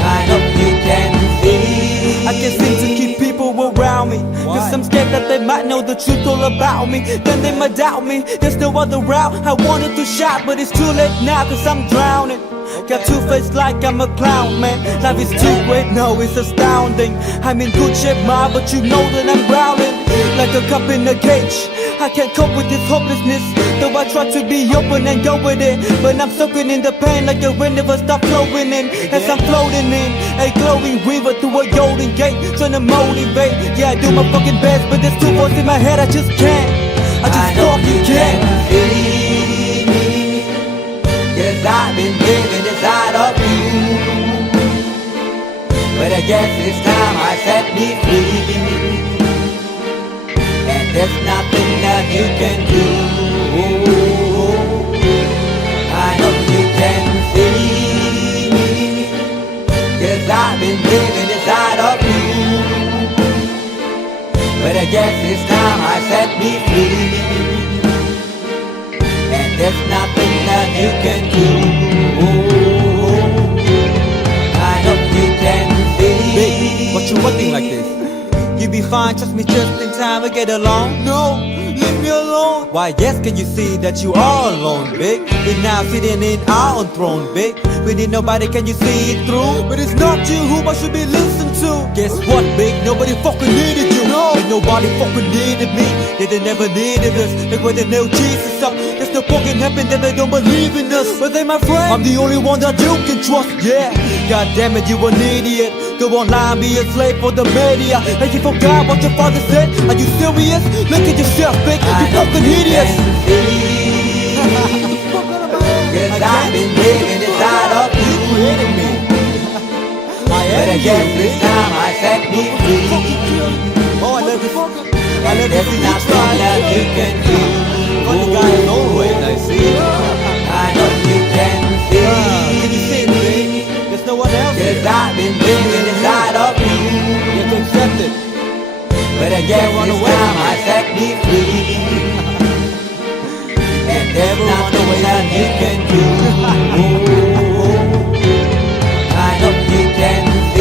I know you can see. I can't seem to keep people around me, cause I'm scared that they might know the truth all about me. Then they might doubt me, there's no other route. I wanted to shout, but it's too late now cause I'm drowning. Got two-faced like I'm a clown, man. Life is too great, no, it's astounding. I'm in good shape, ma, but you know that I'm drowning like a cup in a cage. I can't cope with this hopelessness, though I try to be open and go with it, but I'm soaking in the pain like the wind never stop flowing in. As I'm floating in a glowing river through a golden gate, trying to motivate. Yeah, I do my fucking best, but there's two voices in my head, I just can't. I just fucking can't. Cause I've been living inside of you, but I guess it's time I set me free, and there's nothing that you can do. I know you can see me, cause I've been living inside of you, but I guess it's time I set me free, and there's nothing that you can do. I know you can see. Baby, what you acting like this? You be fine, trust me, just in time to get along. No, leave me alone. Why, yes, can you see that you are alone, big? We're now sitting in our own throne, big. We need nobody, can you see it through? But it's not you who I should be listening to. Guess what, big? Nobody fucking needed you. No, Ain't nobody fucking needed me, yeah, they never needed us. Like when they nailed Jesus up, there's no fucking heaven that they don't believe in us. But they my friend, I'm the only one that you can trust, yeah. God damn it, you an idiot. Go online, be a slave for the media. And you forgot what your father said. Are you serious? Look at yourself, big, you fucking idiots. Cause I've been living inside of you. But I guess this time I set me free. Oh, I love this. There's nothing that you can do. Funny guy is always I see. I know you can see. Can you see it, baby? There's no one else. Cause I've been living inside of you. You have to accept it. But I guess this time I set me free. And there's nothing that you can do. I know you can see.